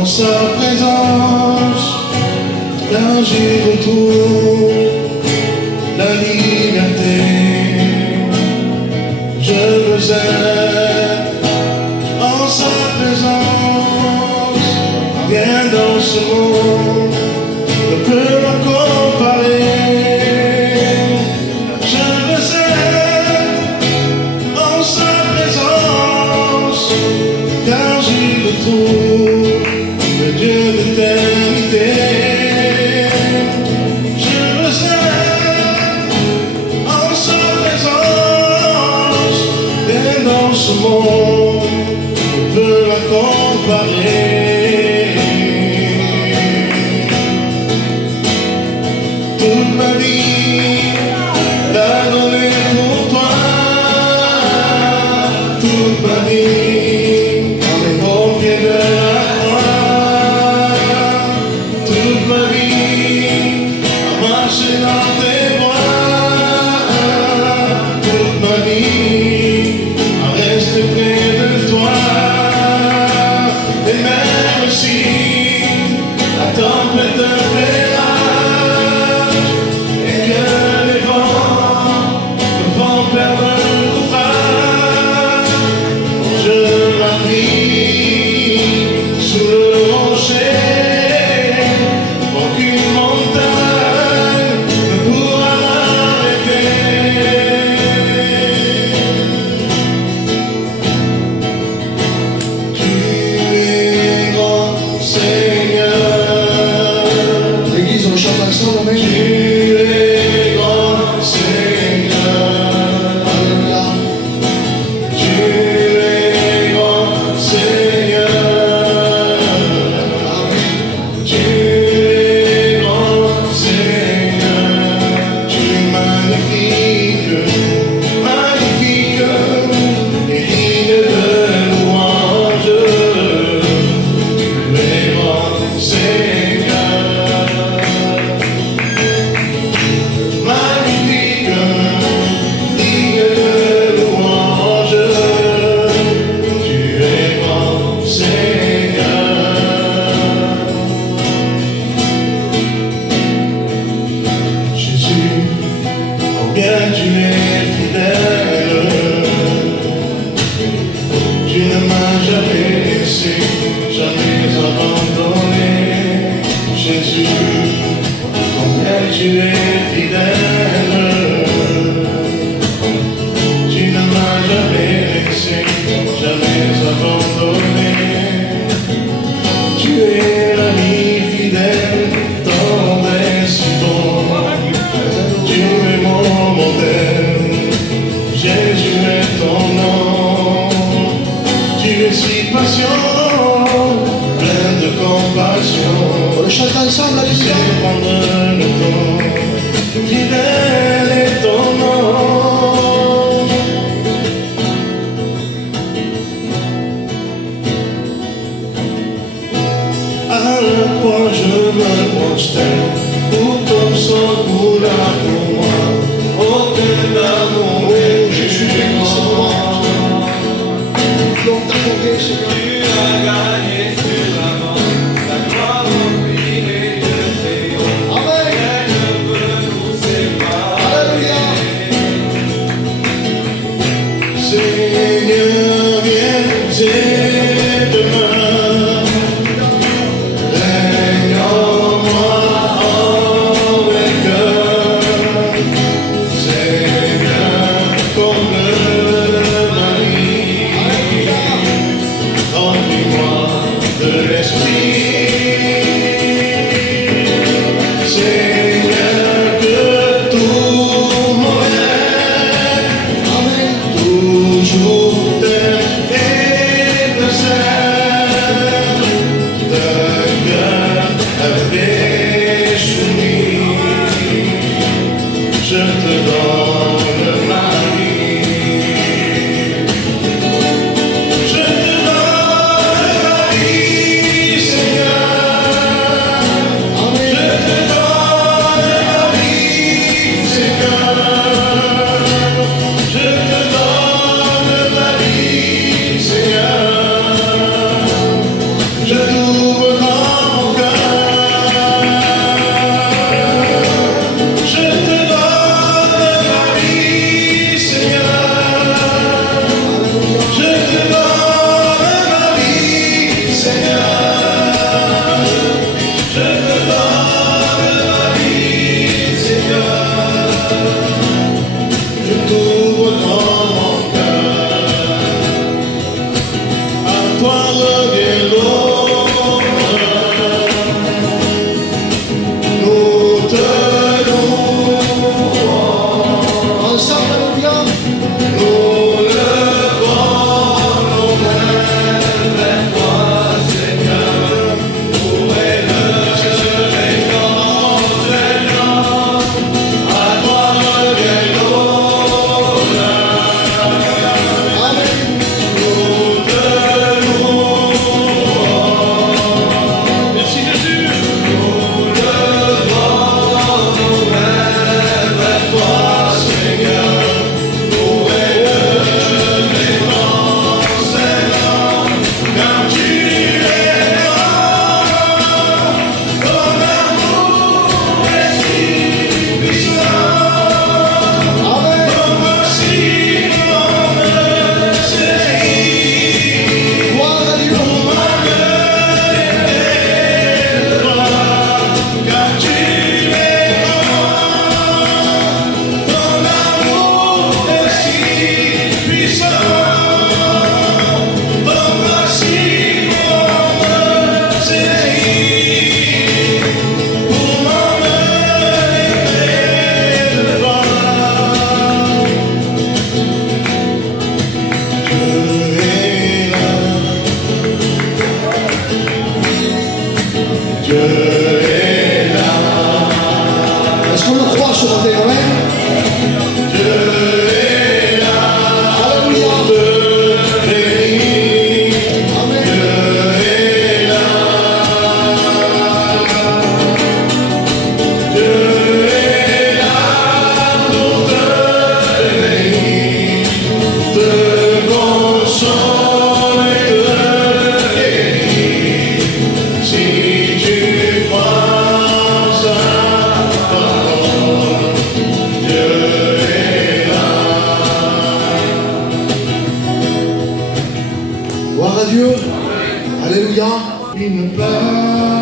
en sa présence, car j'y retrouve la liberté. Je veux être en sa présence, rien dans ce monde ne peut me comparer. Je veux être en sa présence, car j'y retrouve le Dieu d'éternité. Je veux être en sa présence, rien dans ce monde ne peut la comparer. Toute ma vie l'a donnée pour toi, toute ma vie au pied de la croix, toute ma vie à marcher dans tes bras, toute ma vie à rester près de toi. Et même si la tempête fait rage et que les vents me font perdre le courage, je m'appuie sous le rocher, aucune montagne ne pourra m'arrêter. Tu es grand Seigneur. L'église, on chante ensemble, amen. Tu es grand Seigneur. Alléluia. Tu es grand Seigneur. Amen. Tu es grand Seigneur. Tu es magnifique, magnifique et digne de louange. Tu es grand Seigneur. Magnifique, digne de louange. Tu es grand Seigneur. Jésus, combien tu es fidèle. Tu ne m'as jamais laissé, jamais abandonné. Jésus, combien tu es fidèle. Tu ne m'as jamais laissé, jamais abandonné. Tu es l'ami fidèle, tendre et si bon. Tu es mon modèle, Jésus est ton nom. Tu es si patient, plein de compassion. On le chante ensemble, Tu sais alléluia. prendre le temps, fidèle est ton nom. À la croix je me prosterne, pour ton sang coula pour moi. Aucun d'amour et Jésus est grand. Longtemps pour Dieu, Seigneur. Tu as gagné sur la mort, la gloire opprimée de triomphe. Amen. Rien ne peut nous séparer. Alléluia. Seigneur, viens et demeure. Règne en moi en vainqueur. Seigneur, comble ma vie. Remplis-moi de l'esprit. Seigneur, que tout mon être Amen. toujours t'aime et te sert, d'un cœur déchoui. Je te donne ma vie. Je te donne ma vie, Seigneur.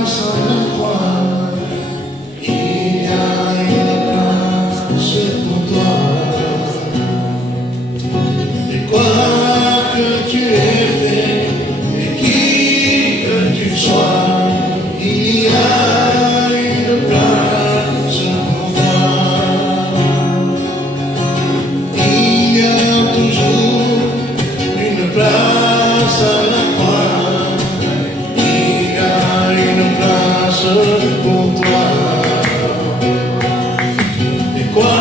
place à la croix, il y a une place pour toi. Et quoi que tu aies fait, et qui que tu sois, il y a une place pour toi. Il y a toujours une place à la croix, il y a une place pour toi. Et quoi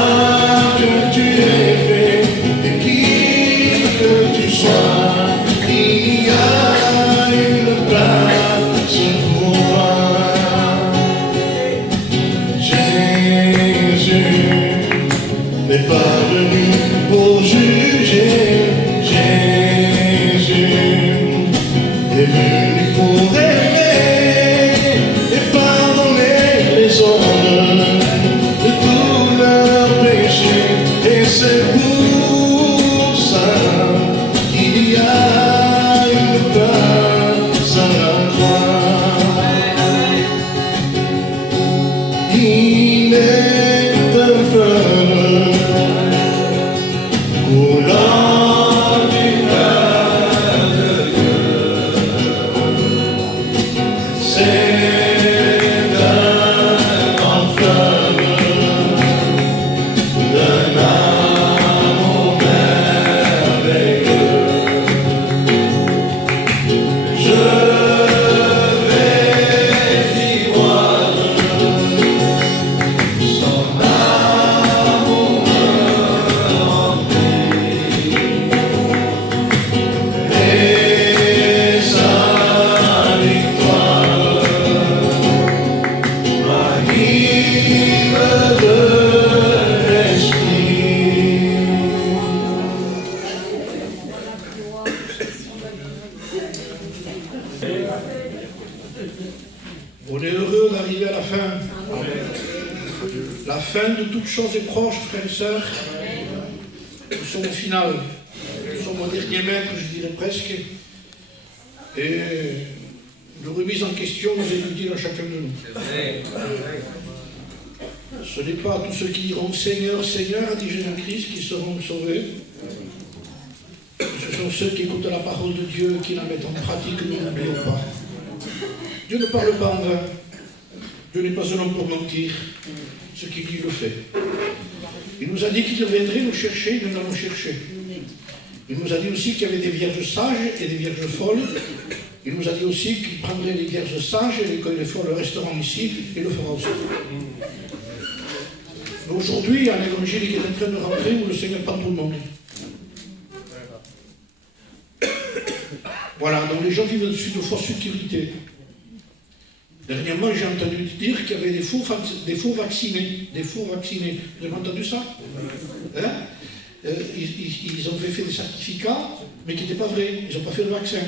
que tu aies fait, et qui que tu sois, il y a une place pour toi. Jésus n'est pas venu pour juger, Jésus est venu pour aimer et pardonner les hommes de tous leurs péchés. Et c'est pour ça qu'il y a une place à la croix. Il est un feu coulant du cœur de Dieu. C'est un grand fleuve d'un amour merveilleux. Je vais y voir son amour rempli et sa victoire m'anime de l'esprit. On est heureux d'arriver à la fin. La fin de toutes choses est proche, frères et sœurs. Nous sommes au final. Nous sommes au dernier mètre, je dirais presque. Et de remise en question nous est utile à chacun de nous. Ce n'est pas tous ceux qui diront Seigneur, Seigneur, a dit Jésus-Christ, qui seront sauvés. Ce sont ceux qui écoutent la parole de Dieu et qui la mettent en pratique, nous n'oublions pas. Dieu ne parle pas en vain. Dieu n'est pas un homme pour mentir. Ce qu'il dit, le fait. Il nous a dit qu'il viendrait nous chercher, nous allons chercher. Il nous a dit aussi qu'il y avait des vierges sages et des vierges folles. Il nous a dit aussi qu'il prendrait les vierges sages et les folles resteront ici et le fera aussi. Mais aujourd'hui, il y a un évangile qui est en train de rentrer où le Seigneur prend tout le monde. Voilà, donc les gens vivent dessus de fausses sécurité. Dernièrement, j'ai entendu dire qu'il y avait des faux vaccinés. Des faux vaccinés. Vous avez entendu ça? Hein? Ils ont fait des certificats, mais qui n'étaient pas vrais. Ils n'ont pas fait le vaccin.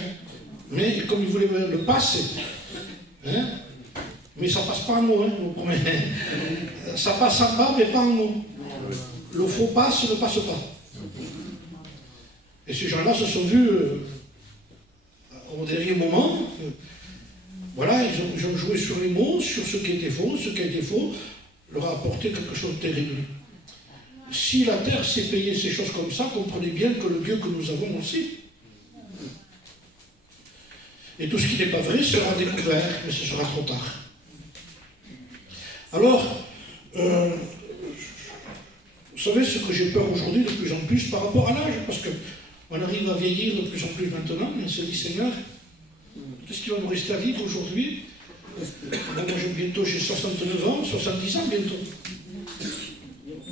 Mais comme ils voulaient le passer, hein? Mais ça ne passe pas en haut. Hein? Ça passe en bas, mais pas en haut. Le faux passe ne passe pas. Et ces gens-là se sont vus au dernier moment. Voilà, ils ont joué sur les mots, sur ce qui était faux. Ce qui était faux leur a apporté quelque chose de terrible. Si la terre sait payer ces choses comme ça, comprenez bien que le Dieu que nous avons aussi. Et tout ce qui n'est pas vrai sera découvert, mais ce sera trop tard. Alors, vous savez ce que j'ai peur aujourd'hui de plus en plus par rapport à l'âge, parce qu'on arrive à vieillir de plus en plus maintenant, mais on se dit Seigneur, qu'est-ce qui va nous rester à vivre aujourd'hui? Moi, bientôt j'ai 69 ans, 70 ans bientôt.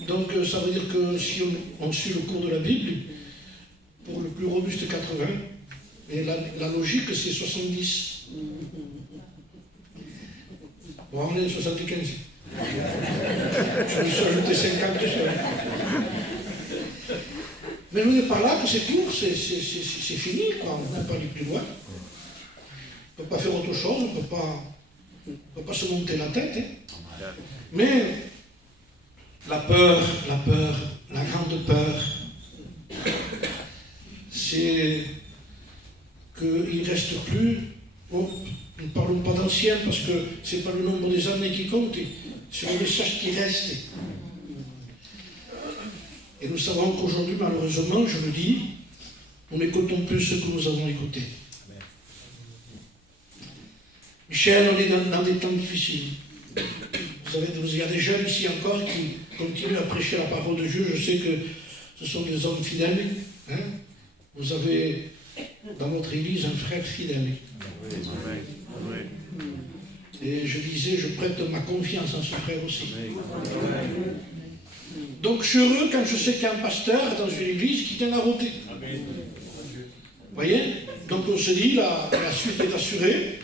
Donc ça veut dire que si on suit le cours de la Bible, pour le plus robuste 80, et la logique c'est 70. Bon, on est 75. Je me suis ajouté 50 seul. Mais on est par là que c'est court, c'est fini, quoi. On n'a pas aller plus loin. On ne peut pas faire autre chose, on ne peut pas se monter la tête. Hein. Mais la peur, la grande peur, c'est qu'il ne reste plus ne parlons pas d'anciens parce que ce n'est pas le nombre des années qui compte, c'est le message qui reste. Et nous savons qu'aujourd'hui, malheureusement, je le dis, nous n'écoutons plus ce que nous avons écouté. Michel, on est dans des temps difficiles. Vous savez, il y a des jeunes ici encore qui continuent à prêcher la parole de Dieu. Je sais que ce sont des hommes fidèles. Hein? Vous avez dans votre église un frère fidèle. Et je disais, je prête ma confiance à ce frère aussi. Donc je suis heureux quand je sais qu'il y a un pasteur dans une église qui tient la route. Vous voyez? Donc on se dit, la suite est assurée.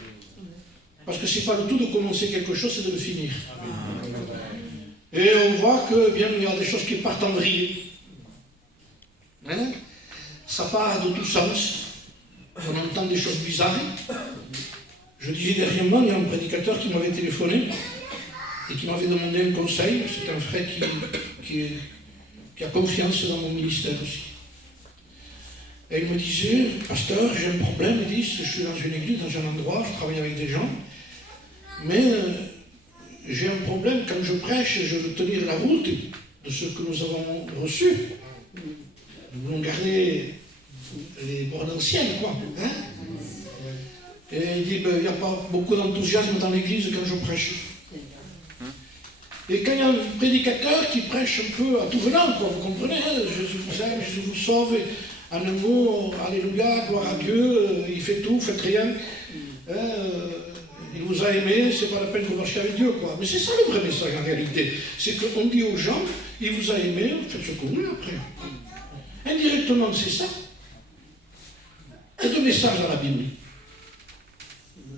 Parce que ce n'est pas le tout de commencer quelque chose, c'est de le finir. Et on voit que, bien, il y a des choses qui partent en vrille. Hein? Ça part de tous sens. On entend des choses bizarres. Je disais dernièrement, il y a un prédicateur qui m'avait téléphoné et qui m'avait demandé un conseil. C'est un frère qui a confiance dans mon ministère aussi. Et il me disait, pasteur, j'ai un problème. Il dit, je suis dans une église, dans un endroit, je travaille avec des gens, mais j'ai un problème quand je prêche, je veux tenir la route de ce que nous avons reçu. Nous voulons garder les bornes anciennes, quoi. Hein? Et il dit, il n'y a pas beaucoup d'enthousiasme dans l'église quand je prêche. Et quand il y a un prédicateur qui prêche un peu à tout venant, quoi, vous comprenez, hein, Jésus vous aime, Jésus vous sauve, en un mot, alléluia, gloire à Dieu, il fait tout, faites rien. Il vous a aimé, c'est pas la peine de marcher avec Dieu, quoi. Mais c'est ça le vrai message en réalité. C'est qu'on dit aux gens, il vous a aimé, faites ce que vous voulez après. Indirectement, c'est ça. Il y a deux messages dans la Bible.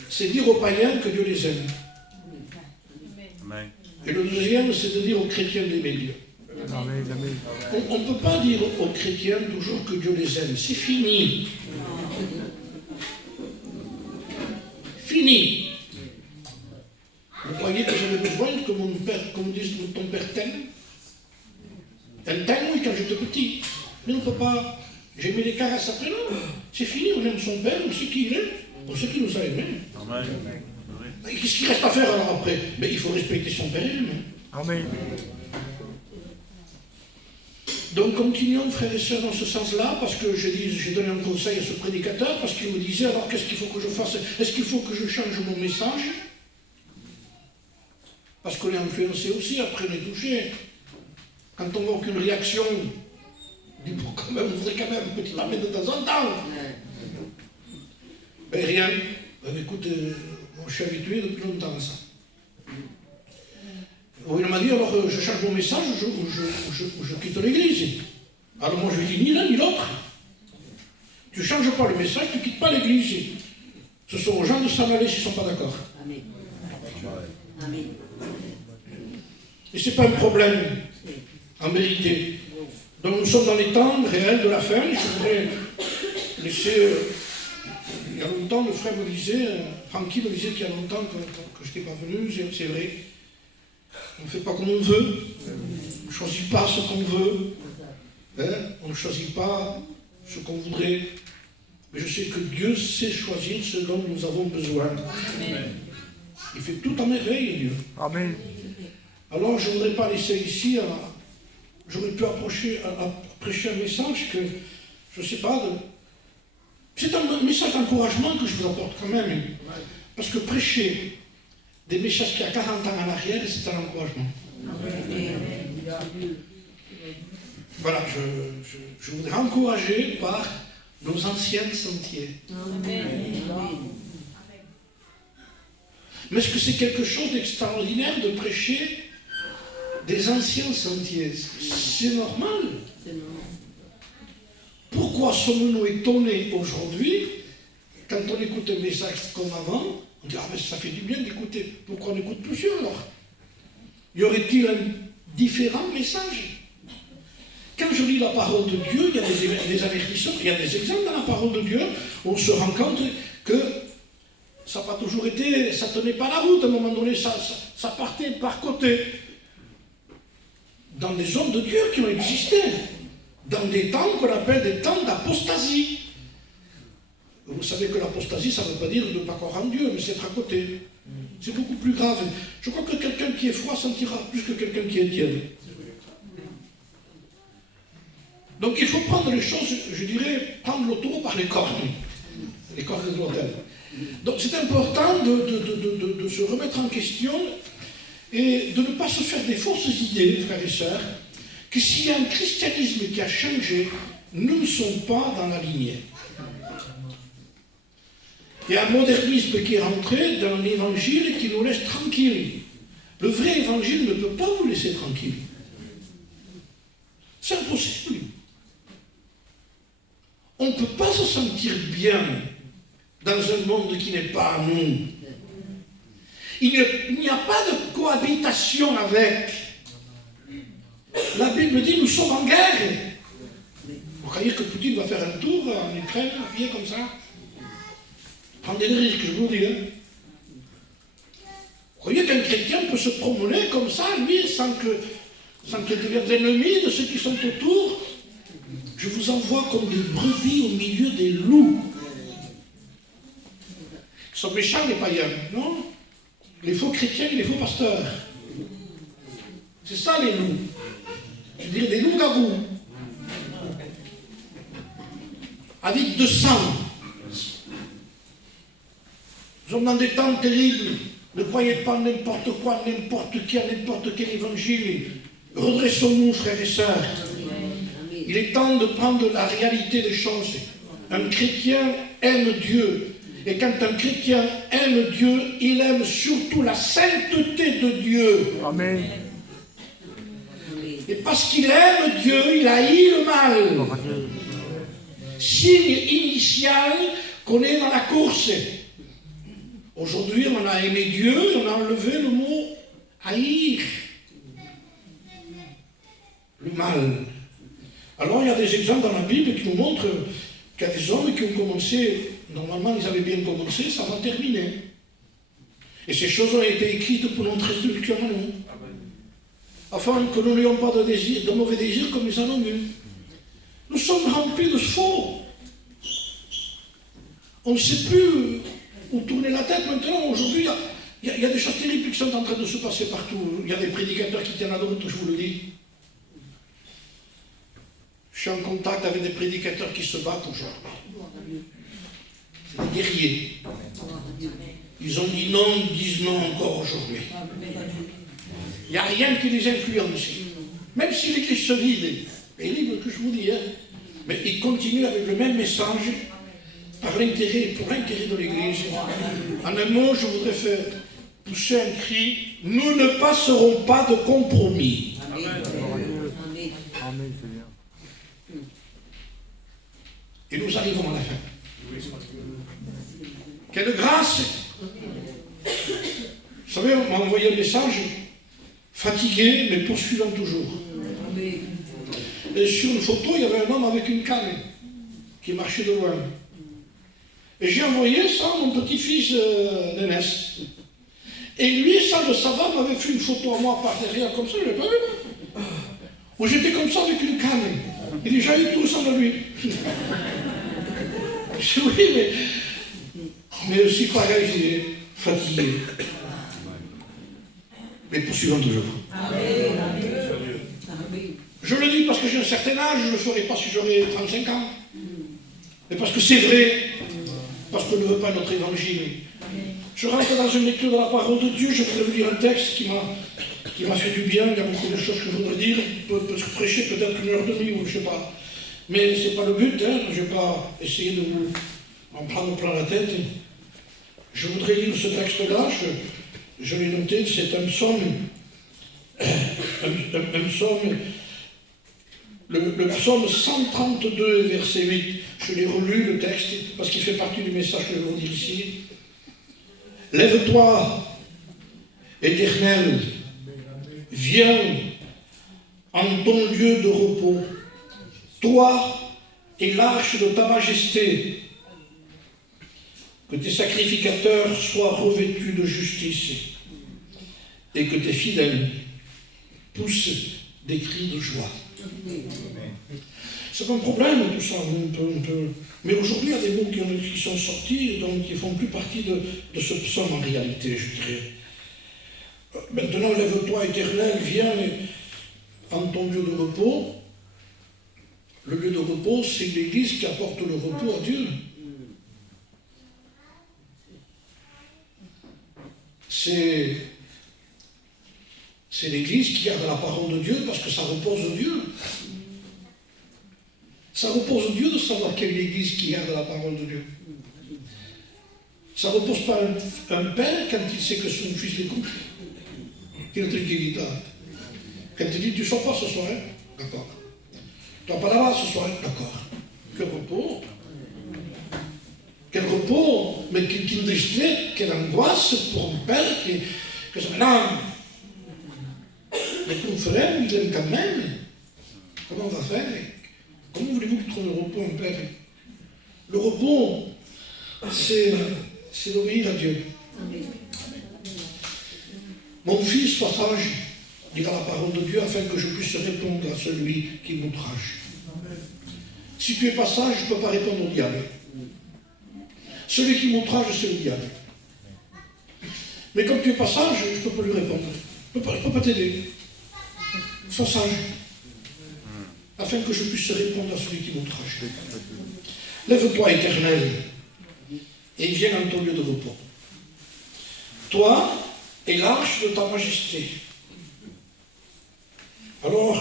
C'est dire aux païens que Dieu les aime. Et le deuxième, c'est de dire aux chrétiens d'aimer Dieu. On ne peut pas dire aux chrétiens toujours que Dieu les aime. C'est fini. Fini. Vous croyez que j'avais besoin que mon père, comme dise ton père t'aime? Elle t'aime, oui, quand j'étais petit. Mais on ne peut pas. J'ai mis les caresses après, non. C'est fini, on aime son père, on sait qui il est, on sait qu'il nous a aimés. Qu'est-ce qu'il reste à faire alors après? Mais il faut respecter son père. Amen. Donc continuons, frères et sœurs, dans ce sens-là, parce que j'ai donné un conseil à ce prédicateur, parce qu'il me disait, alors qu'est-ce qu'il faut que je fasse? Est-ce qu'il faut que je change mon message? Parce qu'on est influencé aussi, après on est touché. Quand on voit aucune réaction, on dit, bon, quand même, on voudrait quand même un petit amen de temps en temps. Ben rien. Ben écoute, je suis habitué depuis longtemps à ça. Il m'a dit, alors je change mon message ou je quitte l'église. Alors moi je lui dis ni l'un ni l'autre. Tu ne changes pas le message, tu ne quittes pas l'église. Ce sont aux gens de s'en aller s'ils ne sont pas d'accord. Amen. Amen. Et ce n'est pas un problème, en vérité. Donc nous sommes dans les temps réels de la fin. Je voudrais laisser... il y a longtemps, le frère me disait, Francky me disait qu'il y a longtemps que je n'étais pas venu, c'est vrai. On ne fait pas comme on veut, on ne choisit pas ce qu'on veut, hein? On ne choisit pas ce qu'on voudrait, mais je sais que Dieu sait choisir ce dont nous avons besoin. Amen. Il fait tout en merveille, Dieu. Amen. Alors je ne voudrais pas laisser ici, j'aurais pu prêcher un message que, je ne sais pas, c'est un message d'encouragement que je vous apporte quand même, parce que prêcher des messages qui a 40 ans en arrière, c'est un encouragement. Voilà, je voudrais encourager par nos anciens sentiers. Mais est-ce que c'est quelque chose d'extraordinaire de prêcher des anciens sentiers? C'est normal. Pourquoi sommes-nous étonnés aujourd'hui quand on écoute un message comme avant? On dit, ah mais ça fait du bien d'écouter. Pourquoi on écoute plusieurs alors? Y aurait-il un différent message? Quand je lis la parole de Dieu, il y a des avertissements, il y a des exemples dans la parole de Dieu, on se rend compte que ça n'a pas toujours été, ça ne tenait pas la route, à un moment donné, ça partait par côté. Dans des hommes de Dieu qui ont existé, dans des temps qu'on appelle des temps d'apostasie. Vous savez que l'apostasie, ça ne veut pas dire de ne pas croire en Dieu, mais c'est être à côté. C'est beaucoup plus grave. Je crois que quelqu'un qui est froid sentira plus que quelqu'un qui est tiède. Donc il faut prendre les choses, je dirais, prendre le taureau par les cornes de l'autel. Donc c'est important de se remettre en question et de ne pas se faire des fausses idées, frères et sœurs, que s'il y a un christianisme qui a changé, nous ne sommes pas dans la lignée. Il y a un modernisme qui est rentré dans l'évangile qui nous laisse tranquilles. Le vrai évangile ne peut pas vous laisser tranquille. C'est impossible. On ne peut pas se sentir bien dans un monde qui n'est pas à nous. Il n'y a pas de cohabitation avec. La Bible dit nous sommes en guerre. Vous croyez que Poutine va faire un tour en Ukraine, bien comme ça? Prenez le risque, je vous dis. Vous croyez qu'un chrétien peut se promener comme ça, lui, sans qu'il devienne ennemi de ceux qui sont autour? Je vous envoie comme des brebis au milieu des loups. Ils sont méchants, les païens, non? Les faux chrétiens et les faux pasteurs. C'est ça, les loups. Je dirais des loups-garous. Avides de sang. Nous sommes dans des temps terribles. Ne croyez pas n'importe quoi, n'importe qui, à n'importe quel évangile. Redressons-nous, frères et sœurs. Il est temps de prendre la réalité des choses. Un chrétien aime Dieu. Et quand un chrétien aime Dieu, il aime surtout la sainteté de Dieu. Amen. Et parce qu'il aime Dieu, il haït le mal. Signe initial qu'on est dans la course. Aujourd'hui, on a aimé Dieu et on a enlevé le mot haïr. Le mal. Alors, il y a des exemples dans la Bible qui nous montrent qu'il y a des hommes qui ont commencé, normalement ils avaient bien commencé, ça va terminer. Et ces choses ont été écrites pour notre instruction à nous. Afin que nous n'ayons pas de mauvais désirs comme ils en ont eu. Nous sommes remplis de faux. On ne sait plus où tourner la tête maintenant. Aujourd'hui, il y a des choses terribles qui sont en train de se passer partout. Il y a des prédicateurs qui tiennent à la route, je vous le dis. Je suis en contact avec des prédicateurs qui se battent aujourd'hui. C'est des guerriers. Ils ont dit non, ils disent non encore aujourd'hui. Il n'y a rien qui les influence. Même si l'église se vide, c'est libre que je vous dis, hein, mais ils continuent avec le même message pour l'intérêt de l'église. En un mot, je voudrais faire pousser un cri, nous ne passerons pas de compromis. Amen. Amen, Seigneur. Et nous arrivons à la fin. Quelle grâce! Vous savez, on m'a envoyé un message, fatigué, mais poursuivant toujours. Et sur une photo, il y avait un homme avec une canne qui marchait de loin. Et j'ai envoyé ça à mon petit-fils Nénès. Et lui, sans le savoir, m'avait fait une photo à moi par derrière, comme ça, il n'avait pas vu. Où j'étais comme ça avec une canne. Et déjà, il tout ressemble à lui. Je dis, oui, mais aussi pareil, j'ai fatigué. Mais poursuivant toujours. Je le dis parce que j'ai un certain âge, je ne le ferai pas si j'aurai 35 ans. Mais parce que c'est vrai, parce qu'on ne veut pas notre évangile. Je rentre dans une lecture de la parole de Dieu, je voudrais vous lire un texte qui m'a fait du bien, il y a beaucoup de choses que je voudrais dire, peut-être prêcher peut-être 1h30 ou je ne sais pas. Mais ce n'est pas le but, hein, je ne vais pas essayer de vous en prendre plein la tête. Je voudrais lire ce texte-là, je l'ai noté, c'est un psaume, le psaume 132, verset 8. Je l'ai relu, le texte, parce qu'il fait partie du message que je vais vous dire ici. Lève-toi, Éternel, viens en ton lieu de repos, toi et l'arche de ta majesté. Que tes sacrificateurs soient revêtus de justice et que tes fidèles poussent des cris de joie. C'est pas un problème tout ça, mais aujourd'hui il y a des mots qui sont sortis, donc qui ne font plus partie de ce psaume en réalité, je dirais. Maintenant, lève-toi éternel, viens en ton lieu de repos. Le lieu de repos, c'est l'Église qui apporte le repos à Dieu. C'est l'Église qui garde la parole de Dieu parce que ça repose en Dieu. Ça repose en Dieu de savoir quelle est l'Église qui garde la parole de Dieu. Ça ne repose pas un père quand il sait que son fils l'écoute. Quelle tranquillité. Quand il dit tu ne sors pas ce soir, hein? D'accord. Tu ne vas pas là-bas ce soir, hein? D'accord. Quel repos. Quel repos, mais quelle tristesse, quelle angoisse pour un père que ça non. Mais ton frère, il aime quand même. Comment on va faire? Comment voulez-vous qu'il trouve le repos, un père? Le repos, c'est d'obéir à Dieu. Mon fils, sois sage, dira la parole de Dieu, afin que je puisse répondre à celui qui m'outrage. Si tu es pas sage, je ne peux pas répondre au diable. Celui qui m'outrage, c'est le diable. Mais comme tu n'es pas sage, je ne peux pas lui répondre. Je ne peux pas t'aider. Sois sage. Afin que je puisse répondre à celui qui m'outrage. Lève-toi, éternel, et viens en ton lieu de repos. Toi et l'arche de ta majesté. Alors,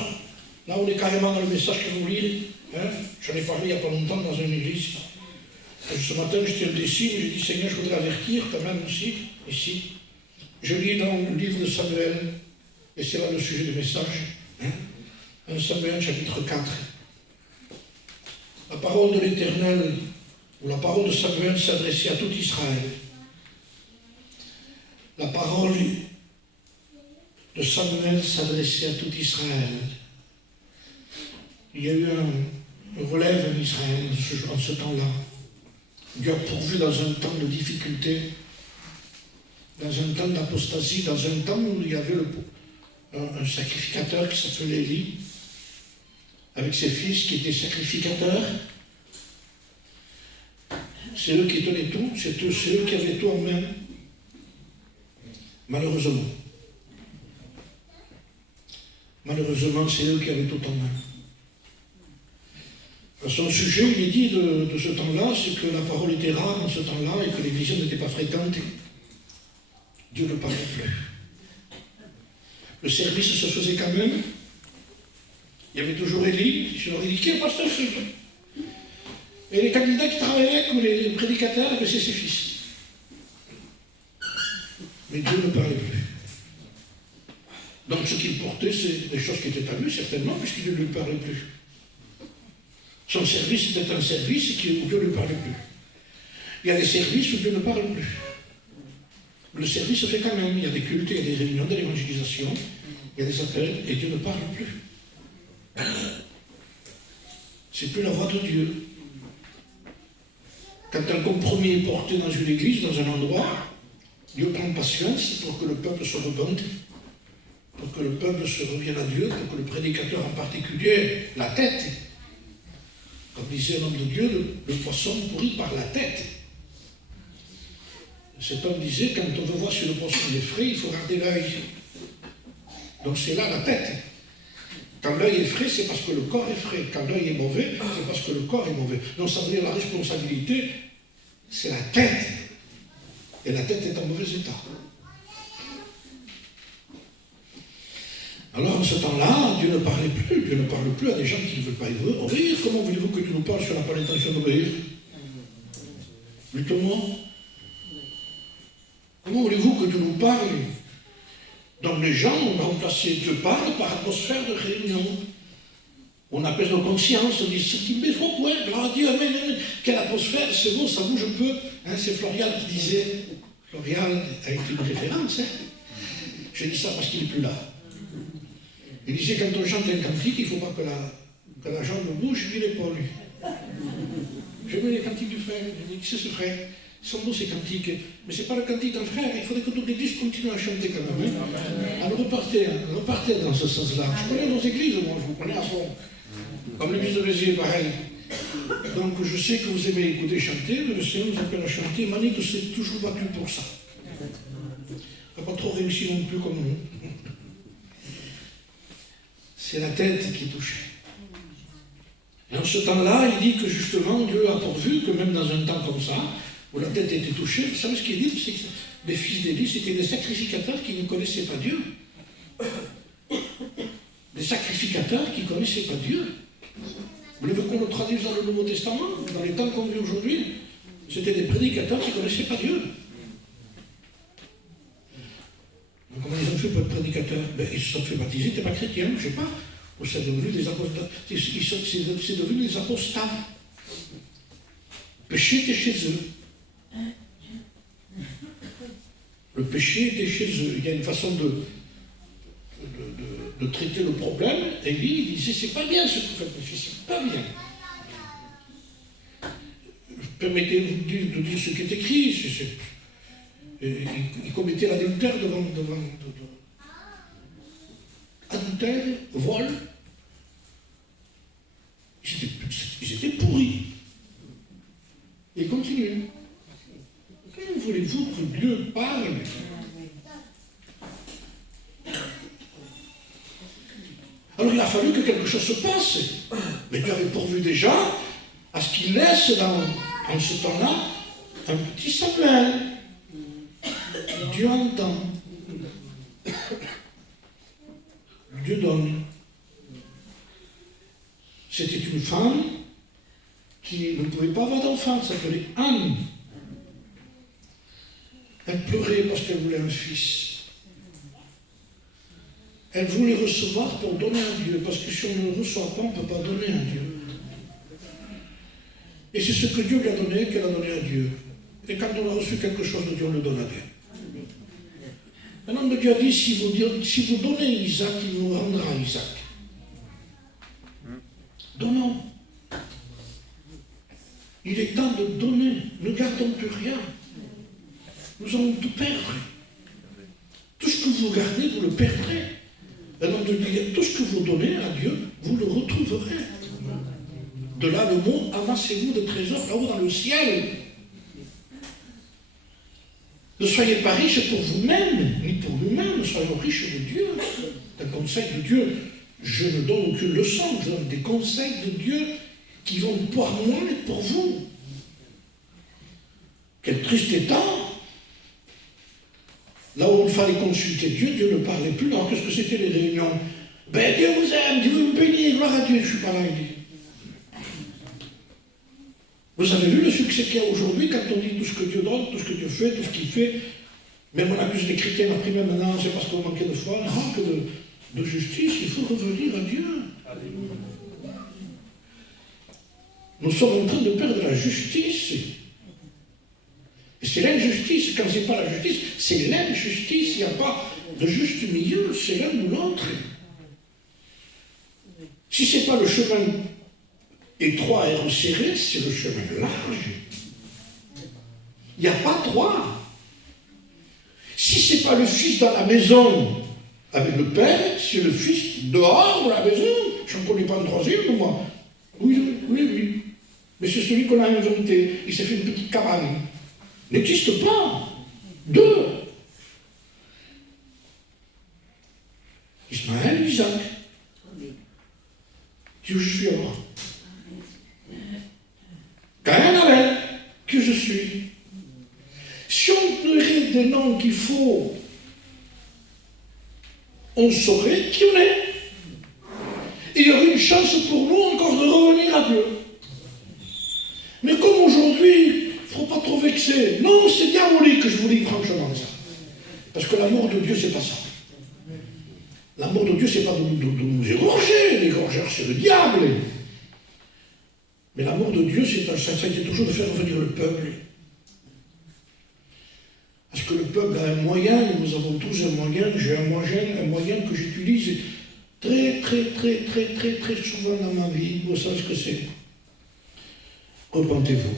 là on est carrément dans le message que vous lire. Hein? J'en ai parlé il n'y a pas longtemps dans une église. Ce matin, j'étais indécis, mais j'ai dit, Seigneur, je voudrais avertir quand même aussi, ici. Je lis dans le livre de Samuel, et c'est là le sujet du message. Hein? 1 Samuel, chapitre 4. La parole de l'Éternel, ou la parole de Samuel s'adressait à tout Israël. La parole de Samuel s'adressait à tout Israël. Il y a eu un relève en Israël en ce temps-là. Dieu a pourvu dans un temps de difficulté, dans un temps d'apostasie, dans un temps où il y avait un sacrificateur qui s'appelait Élie, avec ses fils qui étaient sacrificateurs. C'est eux qui tenaient tout, c'est eux qui avaient tout en main. Malheureusement, c'est eux qui avaient tout en main. À son sujet, il est dit de ce temps-là, c'est que la parole était rare en ce temps-là et que les visions n'étaient pas fréquentes. Dieu ne parlait plus. Le service se faisait quand même. Il y avait toujours Élie. Je leur ai dit, qui est pasteur chez vous? Et les candidats qui travaillaient comme les prédicateurs, c'est ses fils. Mais Dieu ne parlait plus. Donc ce qu'il portait, c'est des choses qui étaient à lui, certainement, puisqu'il ne lui parlait plus. Son service était un service où Dieu ne lui parlait plus. Il y a des services où Dieu ne parle plus. Le service se fait quand même. Il y a des cultes, il y a des réunions de l'évangélisation, il y a des appels, et Dieu ne parle plus. C'est plus la voix de Dieu. Quand un compromis est porté dans une église, dans un endroit, Dieu prend patience pour que le peuple se rebente, pour que le peuple se revienne à Dieu, pour que le prédicateur en particulier, la tête, comme disait un homme de Dieu, le poisson pourrit par la tête. Cet homme disait, quand on veut voir si le poisson est frais, il faut regarder l'œil. Donc c'est là la tête. Quand l'œil est frais, c'est parce que le corps est frais. Quand l'œil est mauvais, c'est parce que le corps est mauvais. Donc ça veut dire la responsabilité, c'est la tête. Et la tête est en mauvais état. Alors en ce temps-là, Dieu ne parlait plus. Dieu ne parle plus à des gens qui ne veulent pas obéir. Comment voulez-vous que tu nous parles si on n'a pas l'intention d'obéir? Plutôt. Comment voulez-vous que Dieu nous parle? Donc les gens ont remplacé Dieu parle par atmosphère de réunion. On appelle nos consciences, on dit c'est qui me faut, ouais, gloire à Dieu, amen, amen. Quelle atmosphère, c'est beau, ça vous, je peux. Hein, c'est Florian qui disait, Florian a été une référence, hein. Je dis ça parce qu'il n'est plus là. Il disait quand on chante un cantique, il ne faut pas que la jambe bouge, puis l'épaule. Je mets les cantiques du frère, je dis que c'est ce frère. Ils sont beaux ces cantiques, mais ce n'est pas le cantique d'un frère, il faudrait que toute l'église continue à chanter quand même. Hein. Alors repartez dans ce sens-là. Je connais nos églises, moi, je vous connais à fond. Comme l'église de Béziers, pareil. Donc je sais que vous aimez écouter chanter, mais le Seigneur nous appelle à chanter. Manique s'est toujours battu pour ça. Il n'a pas trop réussi non plus comme nous. C'est la tête qui est touchée. Et en ce temps-là, il dit que justement, Dieu a pourvu que même dans un temps comme ça, où la tête était touchée, vous savez ce qu'il dit? C'est que les fils d'Élie, c'était des sacrificateurs qui ne connaissaient pas Dieu. Des sacrificateurs qui ne connaissaient pas Dieu. Vous voulez qu'on le traduise dans le Nouveau Testament? Dans les temps qu'on vit aujourd'hui, c'était des prédicateurs qui ne connaissaient pas Dieu. Donc, comment ils ont fait pour être prédicateurs? Ils se sont fait baptiser, ils n'étaient pas chrétiens, je ne sais pas. Ou c'est devenu des apostats. C'est devenu des apostats. Le péché était chez eux. Le péché était chez eux. Il y a une façon de traiter le problème. Et lui, il disait, c'est pas bien ce que vous faites, monsieur, c'est pas bien. Permettez-vous de dire ce qui est écrit. Il commettait l'adultère devant adultère, vol. Ils étaient pourris. Et continuez. Quand voulez-vous que Dieu parle? Alors il a fallu que quelque chose se passe. Mais Dieu avait pourvu déjà à ce qu'il laisse en ce temps-là un petit Samuel. Dieu entend. Dieu donne. C'était une femme qui ne pouvait pas avoir d'enfant, elle s'appelait Anne. Elle pleurait parce qu'elle voulait un fils. Elle voulait recevoir pour donner à Dieu, parce que si on ne le reçoit pas, on ne peut pas donner à Dieu. Et c'est ce que Dieu lui a donné qu'elle a donné à Dieu. Et quand on a reçu quelque chose de Dieu, on le donne à Dieu. Un homme de Dieu a dit, si vous donnez Isaac, il vous rendra Isaac. Donnons. Il est temps de donner. Ne gardons plus rien. Nous allons tout perdre. Tout ce que vous gardez, vous le perdrez. Un homme de Dieu, tout ce que vous donnez à Dieu, vous le retrouverez. De là le mot, amassez-vous des trésors là-haut dans le ciel. Ne soyez pas riches pour vous-même, ni pour nous-mêmes, soyons riches de Dieu. Un conseil de Dieu, je ne donne aucune leçon, je donne des conseils de Dieu qui vont pour moi et pour vous. Quel triste état! Là où il fallait consulter Dieu, Dieu ne parlait plus. Alors qu'est-ce que c'était les réunions? Ben Dieu vous aime, Dieu vous bénit, gloire à Dieu, je ne suis pas là, il dit. Vous avez vu le succès qu'il y a aujourd'hui quand on dit tout ce que Dieu donne, tout ce que Dieu fait, tout ce qu'il fait. Même on accuse les chrétiens après même maintenant, c'est parce qu'on manquait de foi, on manque de justice, il faut revenir à Dieu. Nous sommes en train de perdre la justice. Et c'est l'injustice, quand ce n'est pas la justice, c'est l'injustice, il n'y a pas de juste milieu, c'est l'un ou l'autre. Si ce n'est pas le chemin étroit et resserré, c'est le chemin large. Il n'y a pas droit. Si ce n'est pas le fils dans la maison avec le père, c'est le fils dehors de la maison. Je ne connais pas un troisième, moi. Oui. Mais c'est celui qu'on a inventé. Il s'est fait une petite cabane. N'existe pas. Deux. Ismaël, Isaac. Qui je suis alors? Caïn, Abel, qui je suis? Si on donnerait des noms qu'il faut, on saurait qui on est. Et il y aurait une chance pour nous encore de revenir à Dieu. Mais comme aujourd'hui, il ne faut pas trop vexer. Non, c'est diabolique, je vous dis franchement ça. Parce que l'amour de Dieu, c'est pas ça. L'amour de Dieu, c'est pas de nous égorger. L'égorgeur, c'est le diable. Mais l'amour de Dieu, ça a été toujours de faire revenir le peuple. Parce que le peuple a un moyen, et nous avons tous un moyen, j'ai un moyen que j'utilise très souvent dans ma vie. Vous savez ce que c'est? Repentez-vous.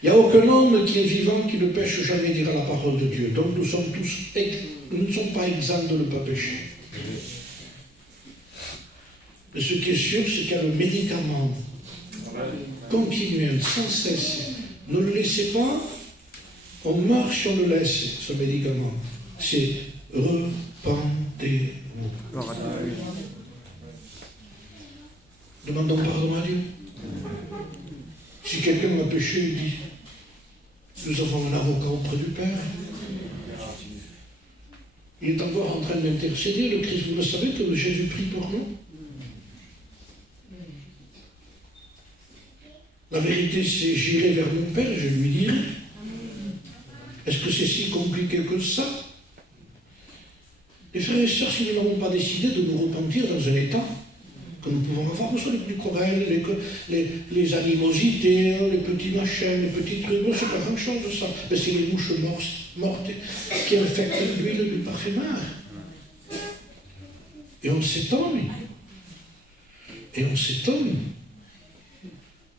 Il n'y a aucun homme qui est vivant qui ne pêche jamais, dira la parole de Dieu. Donc nous ne sommes pas exempts de ne pas pécher. Mais ce qui est sûr, c'est qu'il y a le médicament continuel, sans cesse. Ne le laissez pas, on meurt si on le laisse, ce médicament. C'est repentez-vous. Demandons pardon à Dieu. Si quelqu'un a péché, il dit, nous avons un avocat auprès du Père. Il est encore en train d'intercéder, le Christ, vous le savez, que Jésus prie pour nous. La vérité, c'est j'irai vers mon Père et je lui dirai. Est-ce que c'est si compliqué que ça? Les frères et sœurs, si nous n'avons pas décidé de nous repentir dans un état que nous pouvons avoir, ce sont les plus querelles, les animosités, les petits machins, les petits trucs, c'est pas grand-chose de ça. Mais c'est les mouches mortes qui infectent l'huile du parfumeur. Et on s'étonne. Et on s'étonne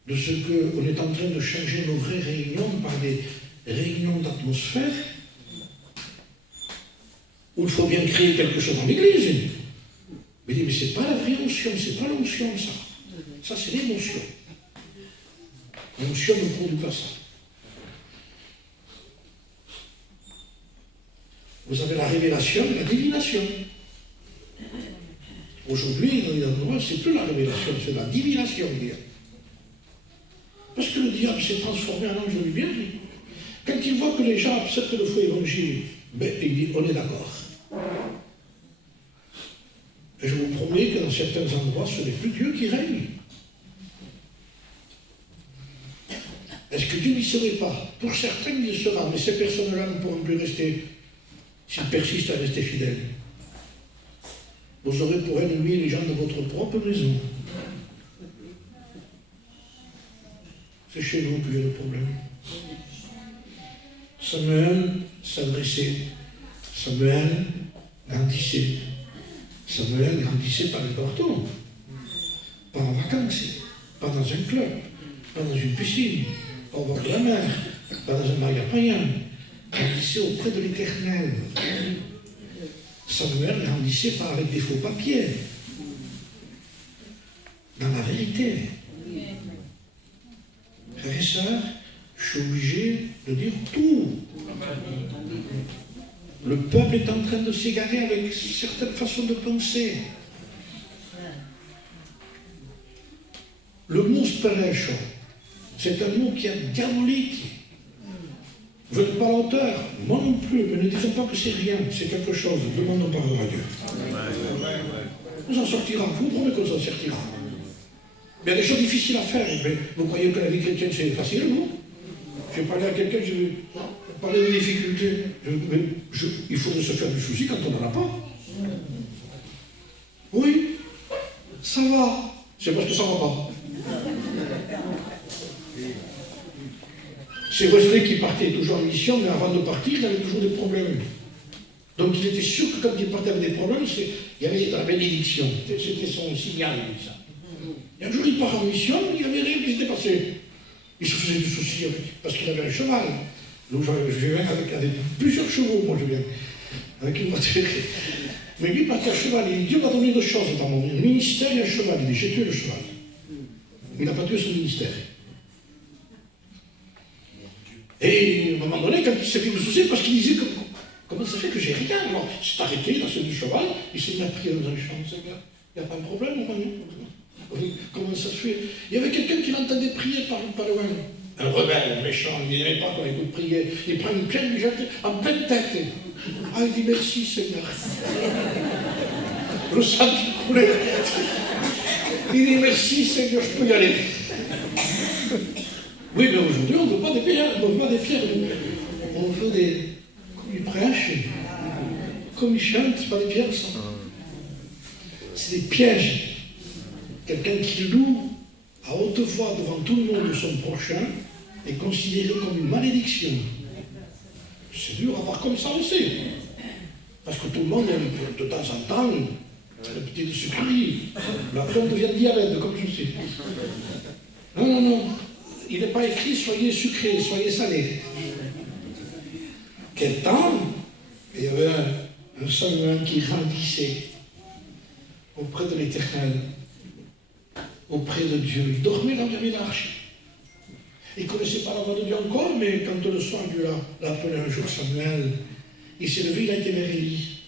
de ce qu'on est en train de changer nos vraies réunions par des réunions d'atmosphère où il faut bien créer quelque chose dans l'église. Mais il dit, mais c'est pas la vraie onction, c'est pas l'onction, ça. Ça, c'est l'émotion. L'onction ne produit pas ça. Vous avez la révélation et la divination. Aujourd'hui, dans les endroits, c'est plus la révélation, c'est la divination. Parce que le diable s'est transformé en ange de lumière. Quand il voit que les gens acceptent le faux évangile, ben, il dit, on est d'accord. Et je vous promets que dans certains endroits, ce n'est plus Dieu qui règne. Est-ce que Dieu n'y serait pas? Pour certains, il y sera, mais ces personnes-là ne pourront plus rester s'ils persistent à rester fidèles. Vous aurez pour ennemis les gens de votre propre maison. C'est chez nous qu'il y a le problème. Samuel s'adressait. Samuel grandissait. Samuel grandissait par le bâton. Pas en vacances, pas dans un club, pas dans une piscine, pas au bord de la mer, pas dans un mariage païen. Grandissait auprès de l'Éternel. Samuel grandissait pas avec des faux papiers. Dans la vérité. Frères et sœurs, je suis obligé de dire tout. Le peuple est en train de s'égarer avec certaines façons de penser. Le mot spelesh, c'est un mot qui est diabolique. Vous n'êtes pas à la hauteur, moi non plus, mais ne disons pas que c'est rien, c'est quelque chose. Demandons pardon à Dieu. On s'en sortira, je vous promets qu'on s'en sortira. Il y a des choses difficiles à faire, mais vous croyez que la vie chrétienne c'est facile, non? J'ai parlé à quelqu'un, je vais parler de difficultés. Il faudrait se faire du souci quand on n'en a pas. Oui, ça va. C'est parce que ça ne va pas. C'est Wesley qui partait toujours en mission, mais avant de partir, il avait toujours des problèmes. Donc il était sûr que quand il partait avec des problèmes, il y avait la bénédiction. C'était son signal, ça. Et un jour, il part en mission, il n'y avait rien qui s'était passé. Il se faisait du souci parce qu'il avait un cheval. Donc je viens avec plusieurs chevaux, moi je viens, avec une voiture. Mais lui, il partait à cheval. Il dit, Dieu m'a donné deux choses dans mon ministère et un cheval. Il dit, j'ai tué le cheval. Il n'a pas tué son ministère. Et à un moment donné, quand il s'est fait du souci, parce qu'il disait, comment ça fait que j'ai rien? Alors, il s'est arrêté, il a sauté du cheval, il s'est mis à prier dans un champ. Il n'y a pas de problème, moi, non? Comment ça se fait? Il y avait quelqu'un qui l'entendait prier par loin. Un rebelle, un méchant, il n'aimait pas quand il écoute prier. Il prend une pierre, il lui jette en pleine tête. Ah, il dit merci Seigneur. Le sang qui coulait. Il dit merci Seigneur, je peux y aller. Oui, mais aujourd'hui, on ne veut pas des pierres, on veut pas des pierres. On veut des. Comme ils prêchent, comme ils chantent, c'est pas des pierres, ça. C'est des pièges. Quelqu'un qui loue à haute voix devant tout le monde de son prochain est considéré comme une malédiction. C'est dur à voir comme ça aussi. Parce que tout le monde aime de temps en temps le petit sucrerie. La plante devient diabète, comme je sais. Non, non, non. Il n'est pas écrit soyez sucrés, soyez salés. Quel temps? Il y avait un Samuel qui grandissait. auprès de l'Éternel, auprès de Dieu. Il dormait là où il y avait l'arche. Il ne connaissait pas la voix de Dieu encore, mais quand le soir Dieu l'a appelé un jour Samuel, il s'est levé, il a été vers Élie.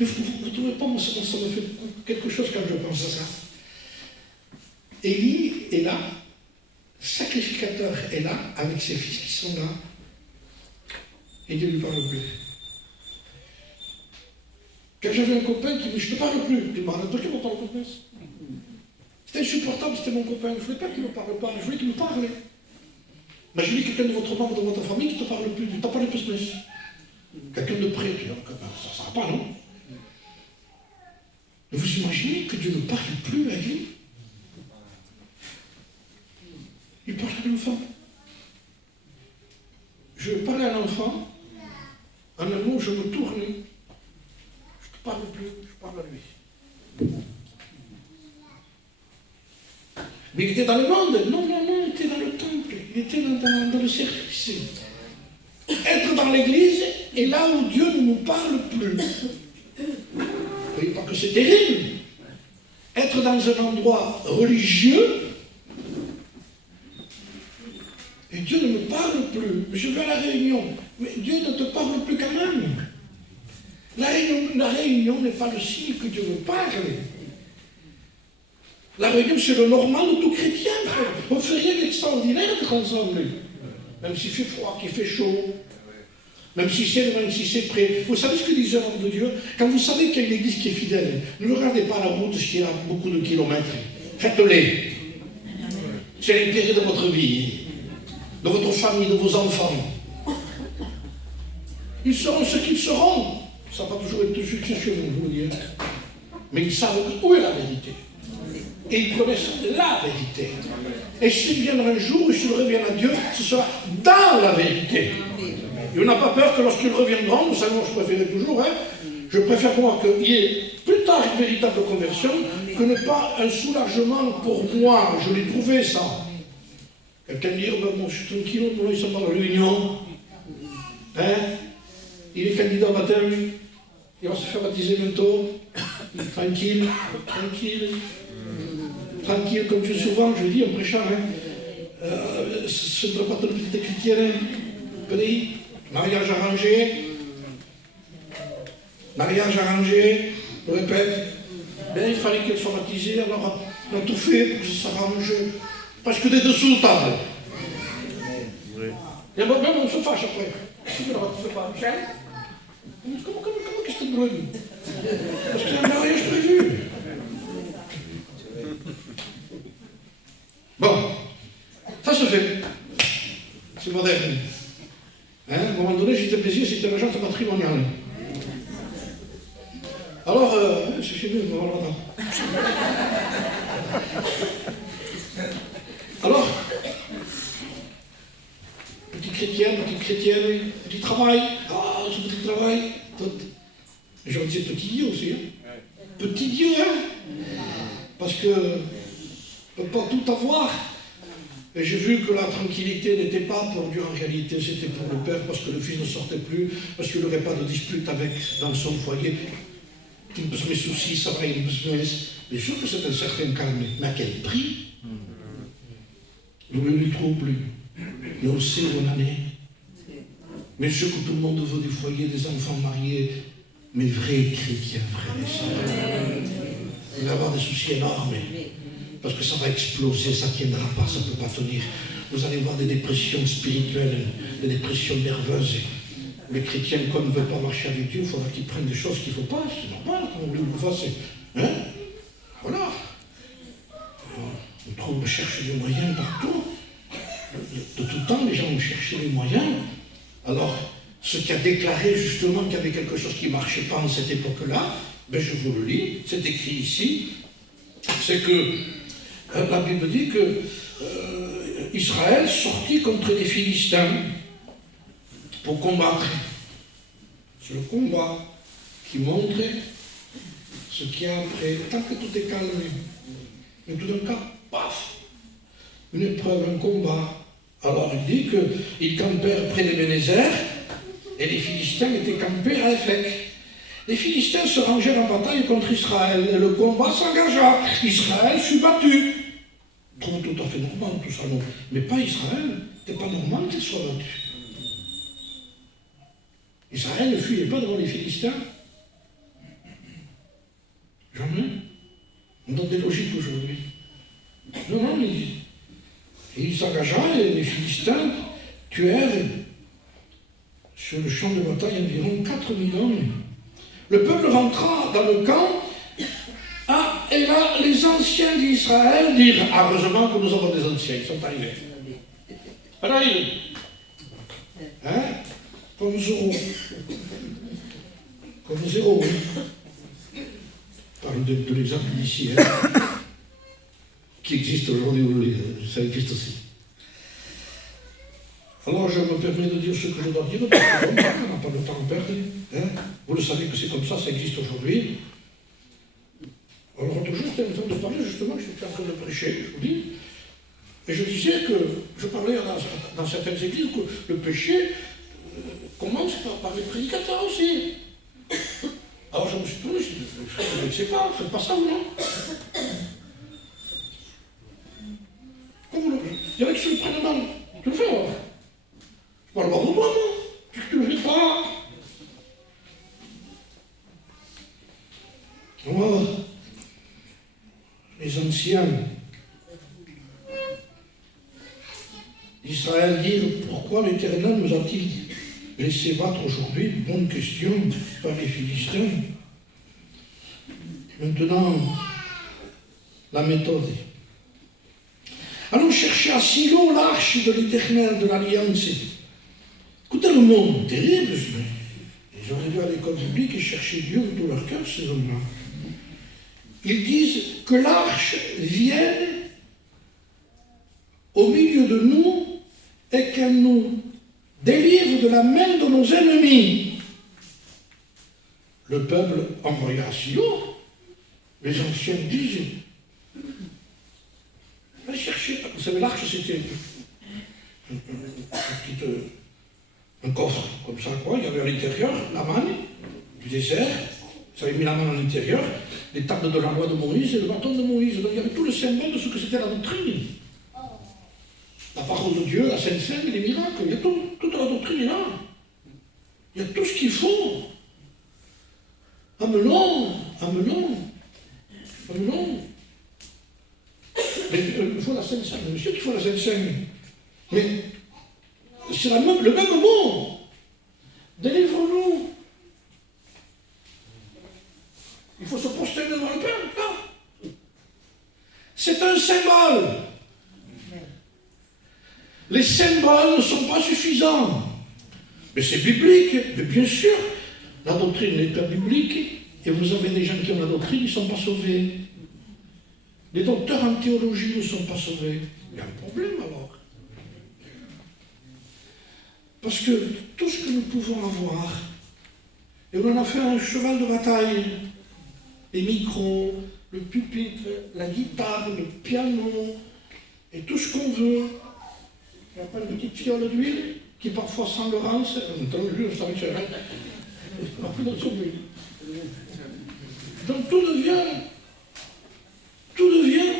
Mais vous ne trouvez pas, moi, ça me fait quelque chose quand je pense à ça. Élie est là, sacrificateur est là, avec ses fils qui sont là, et Dieu ne lui parle plus. Quand j'avais un copain qui me dit, je ne te parle plus, tu m'arrêtes pas, tu ne me parles plus. C'était insupportable, c'était mon copain, je ne voulais pas qu'il ne me parle pas, je voulais qu'il me parle. Imaginez quelqu'un de votre membre, de votre famille qui ne te parle plus, qui ne t'a pas plus de quelqu'un de près, tu dis, ça ne va pas, non? Mais vous imaginez que Dieu ne parle plus à lui? Il parle à l'enfant. Je parlais à l'enfant, en un mot, je me tourne, je ne parle plus, je parle à lui. Mais il était dans le monde. Non, il était dans le temple. Il était dans le service. Être dans l'église est là où Dieu ne nous parle plus. Vous voyez pas que c'est terrible. Être dans un endroit religieux et Dieu ne me parle plus. Je vais à la réunion. Mais Dieu ne te parle plus quand même. La réunion n'est pas le signe que Dieu me parle. La réunion, c'est le normal de tout chrétien. On ne fait rien d'extraordinaire d'être ensemble. Même s'il fait froid, qu'il fait chaud, même si c'est loin, si c'est près. Vous savez ce que disait l'homme de Dieu? Quand vous savez qu'il y a une église qui est fidèle, ne regardez pas la route qui est à beaucoup de kilomètres. Faites-les. C'est l'intérêt de votre vie, de votre famille, de vos enfants. Ils seront ce qu'ils seront. Ça n'a pas toujours été succès chez nous, je vous le dis. Mais ils savent où est la vérité. Et ils connaissent la vérité. Et s'ils viendront un jour, et s'ils reviennent à Dieu, ce sera dans la vérité. Et on n'a pas peur que lorsqu'ils reviendront, vous savez, moi je préfère toujours, je préfère moi qu'il y ait plus tard une véritable conversion, que ne pas un soulagement pour moi. Je l'ai trouvé ça. Quelqu'un dit, bon, je suis tranquille, moi ils sont dans la réunion. Il est candidat au baptême, il va se faire baptiser bientôt. Tranquille, comme je dis souvent, je dis en prêchant, ce ne doit pas être une petite chrétienne, mariage arrangé, je répète, il fallait qu'elle soit baptisée, alors on a tout fait pour que ça s'arrange, parce que des dessous table. Et même on se fâche après. Si tu ne la baptises pas, Michel, comment qu'est-ce que tu te brûles? Parce que c'est un mariage prévu. Bon, ça se fait. C'est moderne. À un moment donné, j'étais plaisir, c'était une agence matrimoniale. Alors, c'est chez nous, on va voir Alors, petite chrétienne, petit travail. Ah, ce petit travail. J'ai envie de dire petit Dieu aussi. Petit Dieu, parce que ne peut pas tout avoir. Et j'ai vu que la tranquillité n'était pas pour Dieu en réalité, c'était pour le Père, parce que le Fils ne sortait plus, parce qu'il n'aurait pas de dispute dans son foyer. Il me met soucis, ça va, il me met. Bien sûr que c'est un certain calme, mais à quel prix? Le menu trouble, mais on sait où on en est. Mais je sais que tout le monde veut des foyers, des enfants mariés, mais vrais chrétiens, frères et sœurs. Il va y avoir des soucis énormes. Parce que ça va exploser, ça ne tiendra pas, ça ne peut pas tenir. Vous allez voir des dépressions spirituelles, des dépressions nerveuses. Les chrétiens, comme ne veulent pas marcher avec Dieu, il faudra qu'ils prennent des choses qu'il ne faut pas. C'est normal qu'on le fasse. Voilà. On cherche des moyens partout. De tout temps, les gens ont cherché des moyens. Alors, ce qui a déclaré justement qu'il y avait quelque chose qui ne marchait pas en cette époque-là, je vous le lis, c'est écrit ici, c'est que la Bible dit que Israël sortit contre les Philistins pour combattre. C'est le combat qui montre ce qu'il y a après. Tant que tout est calme, mais tout d'un cas, paf, une épreuve, un combat. Alors il dit qu'ils campèrent près d'Ebenezer et les Philistins étaient campés à Ephek. Les Philistins se rangèrent en bataille contre Israël et le combat s'engagea. Israël fut battu. Je trouve tout à fait normal tout ça, non? Mais pas Israël. C'était pas normal qu'il soit battu. Israël ne fuyait pas devant les Philistins. Jamais. On donne des logiques aujourd'hui. Non, non, il s'engagea et les Philistins tuèrent sur le champ de bataille environ 4000 hommes. Le peuple rentra dans le camp. Ah, et là, les anciens d'Israël dirent, ah, heureusement que nous avons des anciens, ils sont arrivés. Arrivés. Hein? Comme zéro. Comme zéro, oui. Je parle de l'exemple d'ici, hein, qui existe aujourd'hui, ça existe aussi. Alors je me permets de dire ce que je dois dire, parce que on n'a pas de temps à perdre. Hein. Vous le savez que c'est comme ça existe aujourd'hui. Alors l'autre jour, j'étais en train de parler, justement, j'étais en train de prêcher, je vous dis, et je disais que, je parlais dans certaines églises que le péché commence par les prédicateurs aussi. Alors je me suis tourné, je ne sais pas, faites pas ça, vous, non? Il y en a qui se le prennent mal. Tu le fais, alors? Je parle pas de toi, moi. Tu le fais pas. Voilà. Les anciens d'Israël dirent, pourquoi l'Éternel nous a-t-il laissé battre aujourd'hui? Bonne question, par les Philistins. Maintenant, la méthode. Allons chercher à Silo l'arche de l'Éternel, de l'Alliance. Écoutez le mot terrible, ils auraient dû à l'école biblique et chercher Dieu de tout leur cœur, ces hommes-là. Ils disent que l'arche vienne au milieu de nous et qu'elle nous délivre de la main de nos ennemis. Le peuple envoya à Silo. Les anciens disent, allez chercher, vous savez, l'arche c'était un coffre, comme ça, quoi. Il y avait à l'intérieur la manne du désert, ils avaient mis la manne à l'intérieur, les tables de la loi de Moïse et le bâton de Moïse. Donc il y avait tout le symbole de ce que c'était la doctrine. La parole de Dieu, la Sainte Seine, les miracles, il y a toute la doctrine est là. Il y a tout ce qu'il faut. Amenons. Mais il faut la Sainte Seine, bien sûr qu'il faut la Sainte Seine. Mais c'est le même mot. Délivre-nous. Il faut se prosterner devant le Père, là. C'est un symbole. Les symboles ne sont pas suffisants. Mais c'est biblique, mais bien sûr. La doctrine n'est pas biblique. Et vous avez des gens qui ont la doctrine, ils ne sont pas sauvés. Les docteurs en théologie ne sont pas sauvés. Il y a un problème alors. Parce que tout ce que nous pouvons avoir, et on en a fait un cheval de bataille, les micros, le pupitre, la guitare, le piano, et tout ce qu'on veut. Il n'y a pas une petite fiole d'huile qui parfois sent le rance. Donc tout devient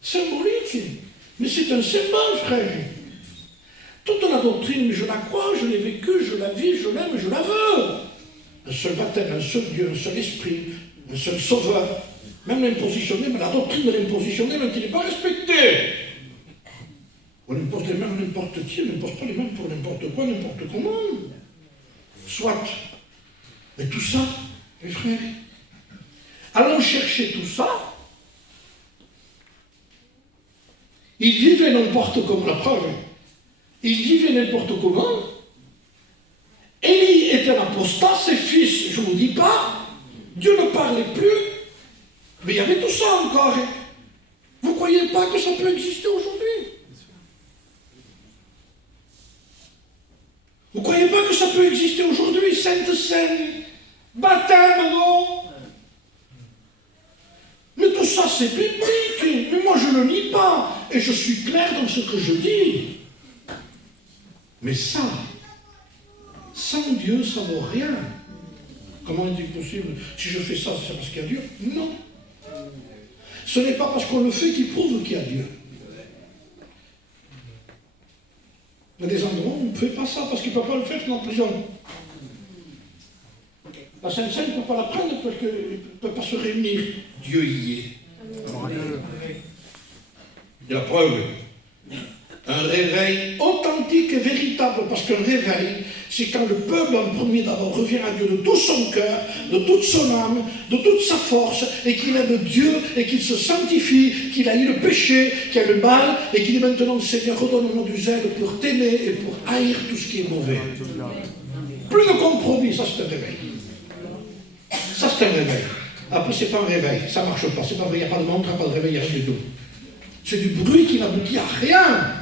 symbolique. Mais c'est un symbole, frère. Toute la doctrine, je la crois, je l'ai vécue, je la vis, je l'aime, je la veux. Un seul baptême, un seul Dieu, un seul esprit, un seul sauveur. Même l'impositionné, mais la doctrine de l'impositionné, même qui n'est pas respectée. On impose les mains à n'importe qui, on n'impose pas les mains pour n'importe quoi, n'importe comment. Soit. Mais tout ça, mes frères, allons chercher tout ça. Ils vivaient n'importe comment, la preuve. Ils vivaient n'importe comment. Élie était un apostat, ses fils, je ne vous dis pas, Dieu ne parlait plus, mais il y avait tout ça encore. Vous ne croyez pas que ça peut exister aujourd'hui? Vous ne croyez pas que ça peut exister aujourd'hui? Sainte Seine, baptême, non? Mais tout ça, c'est biblique. Mais moi, je ne le nie pas. Et je suis clair dans ce que je dis. Mais ça, sans Dieu, ça ne vaut rien. Comment est-il possible? Si je fais ça, c'est parce qu'il y a Dieu? Non. Ce n'est pas parce qu'on le fait qu'il prouve qu'il y a Dieu. Il y a des endroits où on ne fait pas ça parce qu'il ne peut pas le faire dans la prison. La Sainte Seine ne peut pas la prendre parce qu'il ne peut pas se réunir. Dieu y est. Et la preuve, un réveil authentique et véritable, parce qu'un réveil, c'est quand le peuple en premier d'abord revient à Dieu de tout son cœur, de toute son âme, de toute sa force, et qu'il aime Dieu, et qu'il se sanctifie, qu'il a eu le péché, qu'il a le mal, et qu'il dit maintenant, Seigneur, redonne-moi du zèle pour t'aimer et pour haïr tout ce qui est mauvais. Plus de compromis, ça c'est un réveil. Ça c'est un réveil. Après c'est pas un réveil, ça marche pas, c'est pas vrai, il n'y a pas de montre, il n'y a pas de réveil, il n'y a rien du tout. C'est du bruit qui n'aboutit à rien.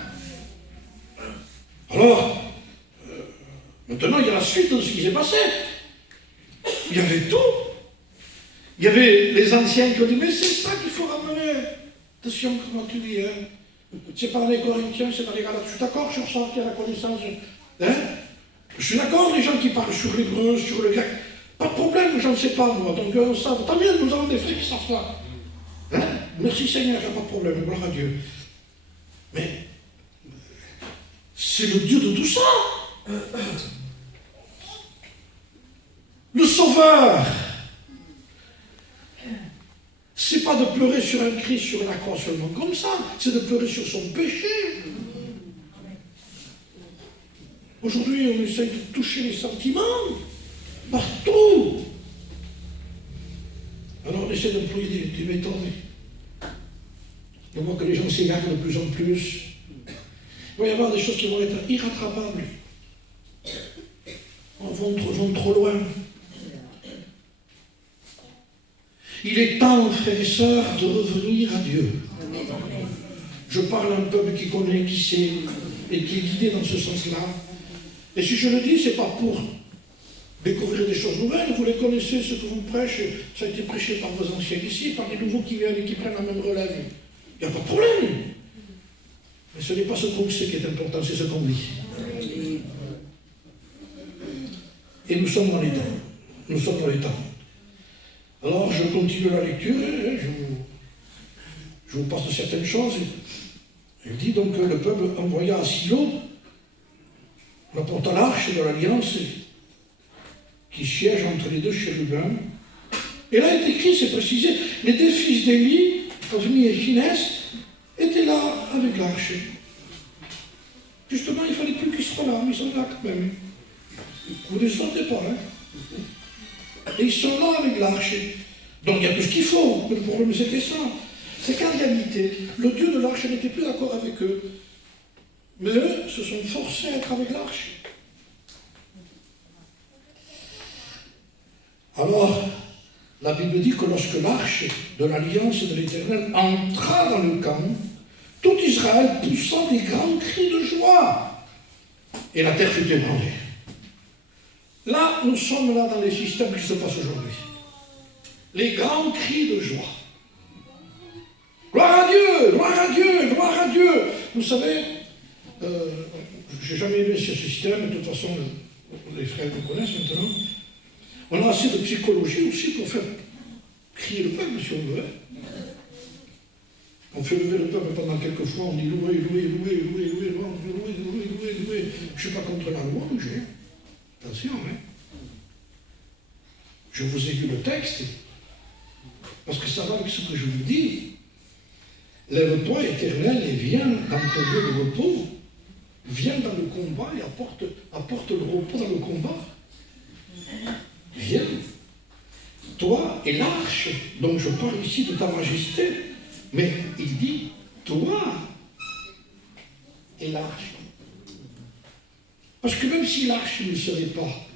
Alors, maintenant il y a la suite de ce qui s'est passé. Il y avait tout. Il y avait les anciens qui ont dit, mais c'est ça qu'il faut ramener. Attention, comment tu dis, hein? C'est pas dans les Corinthiens, c'est dans les Galates. Je suis d'accord sur ça, qu'il y a la connaissance. Hein? Je suis d'accord, les gens qui parlent sur l'hébreu, sur le grec. Pas de problème, j'en sais pas moi. Donc ça, tant mieux, nous avons des frères qui savent ça. Hein? Merci Seigneur, il n'y a pas de problème, gloire à Dieu. Mais c'est le Dieu de tout ça. Le Sauveur. C'est pas de pleurer sur un Christ sur la croix seulement comme ça, c'est de pleurer sur son péché. Aujourd'hui, on essaye de toucher les sentiments partout. Alors on essaie d'employer des méthodes. On voit que les gens s'égarent de plus en plus. Il va y avoir des choses qui vont être irrattrapables. On vont trop loin. Il est temps, frères et sœurs, de revenir à Dieu. Je parle à un peuple qui connaît, qui sait, et qui est guidé dans ce sens-là. Et si je le dis, ce n'est pas pour découvrir des choses nouvelles. Vous les connaissez, ce que vous prêchez. Ça a été prêché par vos anciens ici, par les nouveaux qui viennent et qui prennent la même relève. Il n'y a pas de problème. Mais ce n'est pas ce qu'on sait qui est important, c'est ce qu'on vit. Et nous sommes dans les temps. Nous sommes dans les temps. Alors, je continue la lecture, je vous passe certaines choses. Il dit donc que le peuple envoya à Silo, on apporta l'arche de l'Alliance qui siège entre les deux chérubins. Et là est écrit, c'est précisé, les deux fils d'Élie, Ophni et Phinès, étaient là avec l'arche. Justement, il ne fallait plus qu'ils soient là, mais ils sont là quand même. Vous ne les sentez pas, hein? Et ils sont là avec l'arche. Donc il y a tout ce qu'il faut. Mais le problème c'était ça. C'est qu'en réalité, le Dieu de l'arche n'était plus d'accord avec eux. Mais eux se sont forcés à être avec l'arche. Alors, la Bible dit que lorsque l'arche de l'alliance de l'Éternel entra dans le camp, tout Israël poussa des grands cris de joie. Et la terre fut ébranlée. Là, nous sommes là dans les systèmes qui se passent aujourd'hui. Les grands cris de joie. Gloire à Dieu, gloire à Dieu, gloire à Dieu. Vous savez, je n'ai jamais aimé ce système, de toute façon, les frères me connaissent maintenant. On a assez de psychologie aussi pour faire crier le peuple, si on veut. On fait lever le peuple pendant quelques fois, on dit louer, louer, louer, louer, louer, louer, louer, louer, louer. Je ne suis pas contre la louange, hein. Attention, hein. Je vous ai lu le texte, parce que ça va avec ce que je vous dis. Lève-toi, Éternel, et viens dans ton lieu de repos. Viens dans le combat et apporte le repos dans le combat. Viens. Toi et l'arche, dont je parle ici de ta majesté. Mais il dit, toi et l'arche. Parce que même si l'arche ne serait pas,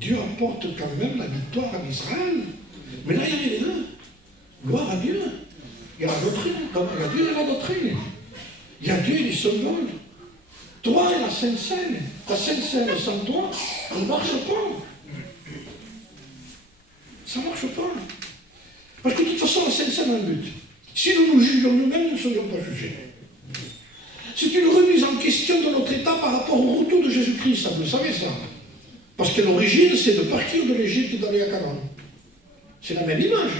Dieu apporte quand même la victoire à Israël. Mais là, il y a les deux. Gloire à Dieu. Il y a la doctrine. Il y a Dieu et la doctrine. Il y a Dieu et les symboles. Toi et la Sainte Seine. La Sainte Seine sans toi, ça ne marche pas. Ça ne marche pas. Parce que de toute façon, la Sainte Seine a un but. Si nous nous jugeons nous-mêmes, nous ne serions pas jugés. C'est une remise en question de notre état par rapport au retour de Jésus-Christ, vous le savez ça. Parce que l'origine, c'est de partir de l'Égypte d'aller à Canaan. C'est la même image.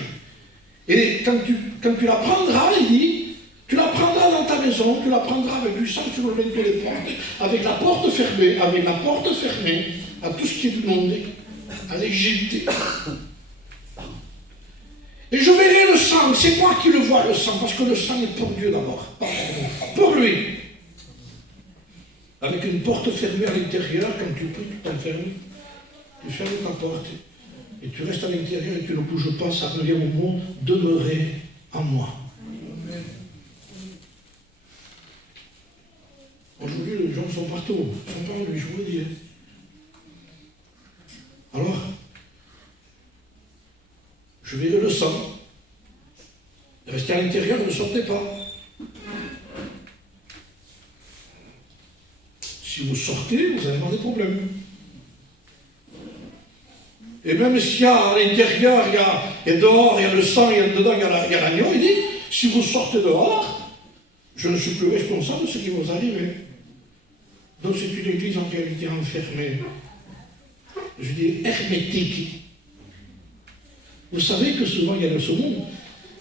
Et quand tu la prendras, il dit, tu la prendras dans ta maison, tu la prendras avec du sang sur le linteau des portes, avec la porte fermée, à tout ce qui est du monde, à l'Égypte. Et je verrai le sang, c'est moi qui le vois, le sang, parce que le sang est pour Dieu d'abord, pas pour moi, pour lui. Avec une porte fermée à l'intérieur, quand tu peux, tu t'enfermes, tu fermes ta porte, et tu restes à l'intérieur et tu ne bouges pas, ça revient au mot demeurer en moi. Aujourd'hui, les gens sont partout, ils sont pas en lui, je vous le dis. Alors, je verrai le sang. Restez à l'intérieur, ne sortez pas. Si vous sortez, vous allez avoir des problèmes. Et même s'il y a à l'intérieur, et dehors, il y a le sang, et dedans, il y a l'agneau, il dit, si vous sortez dehors, je ne suis plus responsable de ce qui vous arrive. Donc c'est une église en réalité enfermée. Je dis hermétique. Vous savez que souvent il y a le saumon.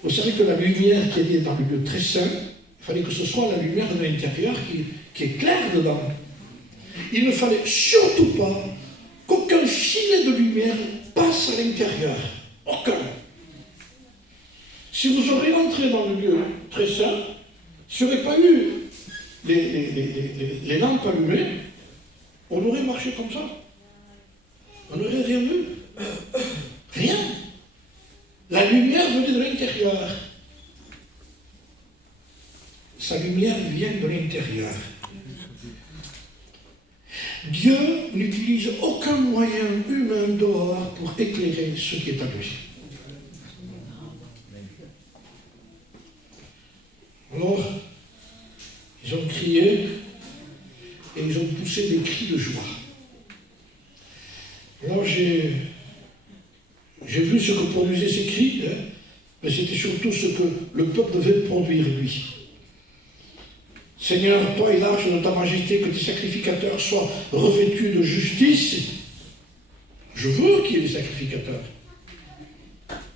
Vous savez que la lumière qui est dans le lieu très saint, il fallait que ce soit la lumière de l'intérieur qui est claire dedans. Il ne fallait surtout pas qu'aucun filet de lumière passe à l'intérieur. Aucun. Si vous auriez entré dans le lieu très saint, s'il n'y aurait pas eu les lampes allumées, on aurait marché comme ça. On n'aurait rien vu. Rien. La lumière venait de l'intérieur. Sa lumière vient de l'intérieur. Dieu n'utilise aucun moyen humain dehors pour éclairer ce qui est à lui. Alors, ils ont crié et ils ont poussé des cris de joie. Alors j'ai vu ce que produisaient ces cris, mais c'était surtout ce que le peuple devait produire, lui. Seigneur, toi et l'arche de ta majesté, que tes sacrificateurs soient revêtus de justice. Je veux qu'il y ait des sacrificateurs,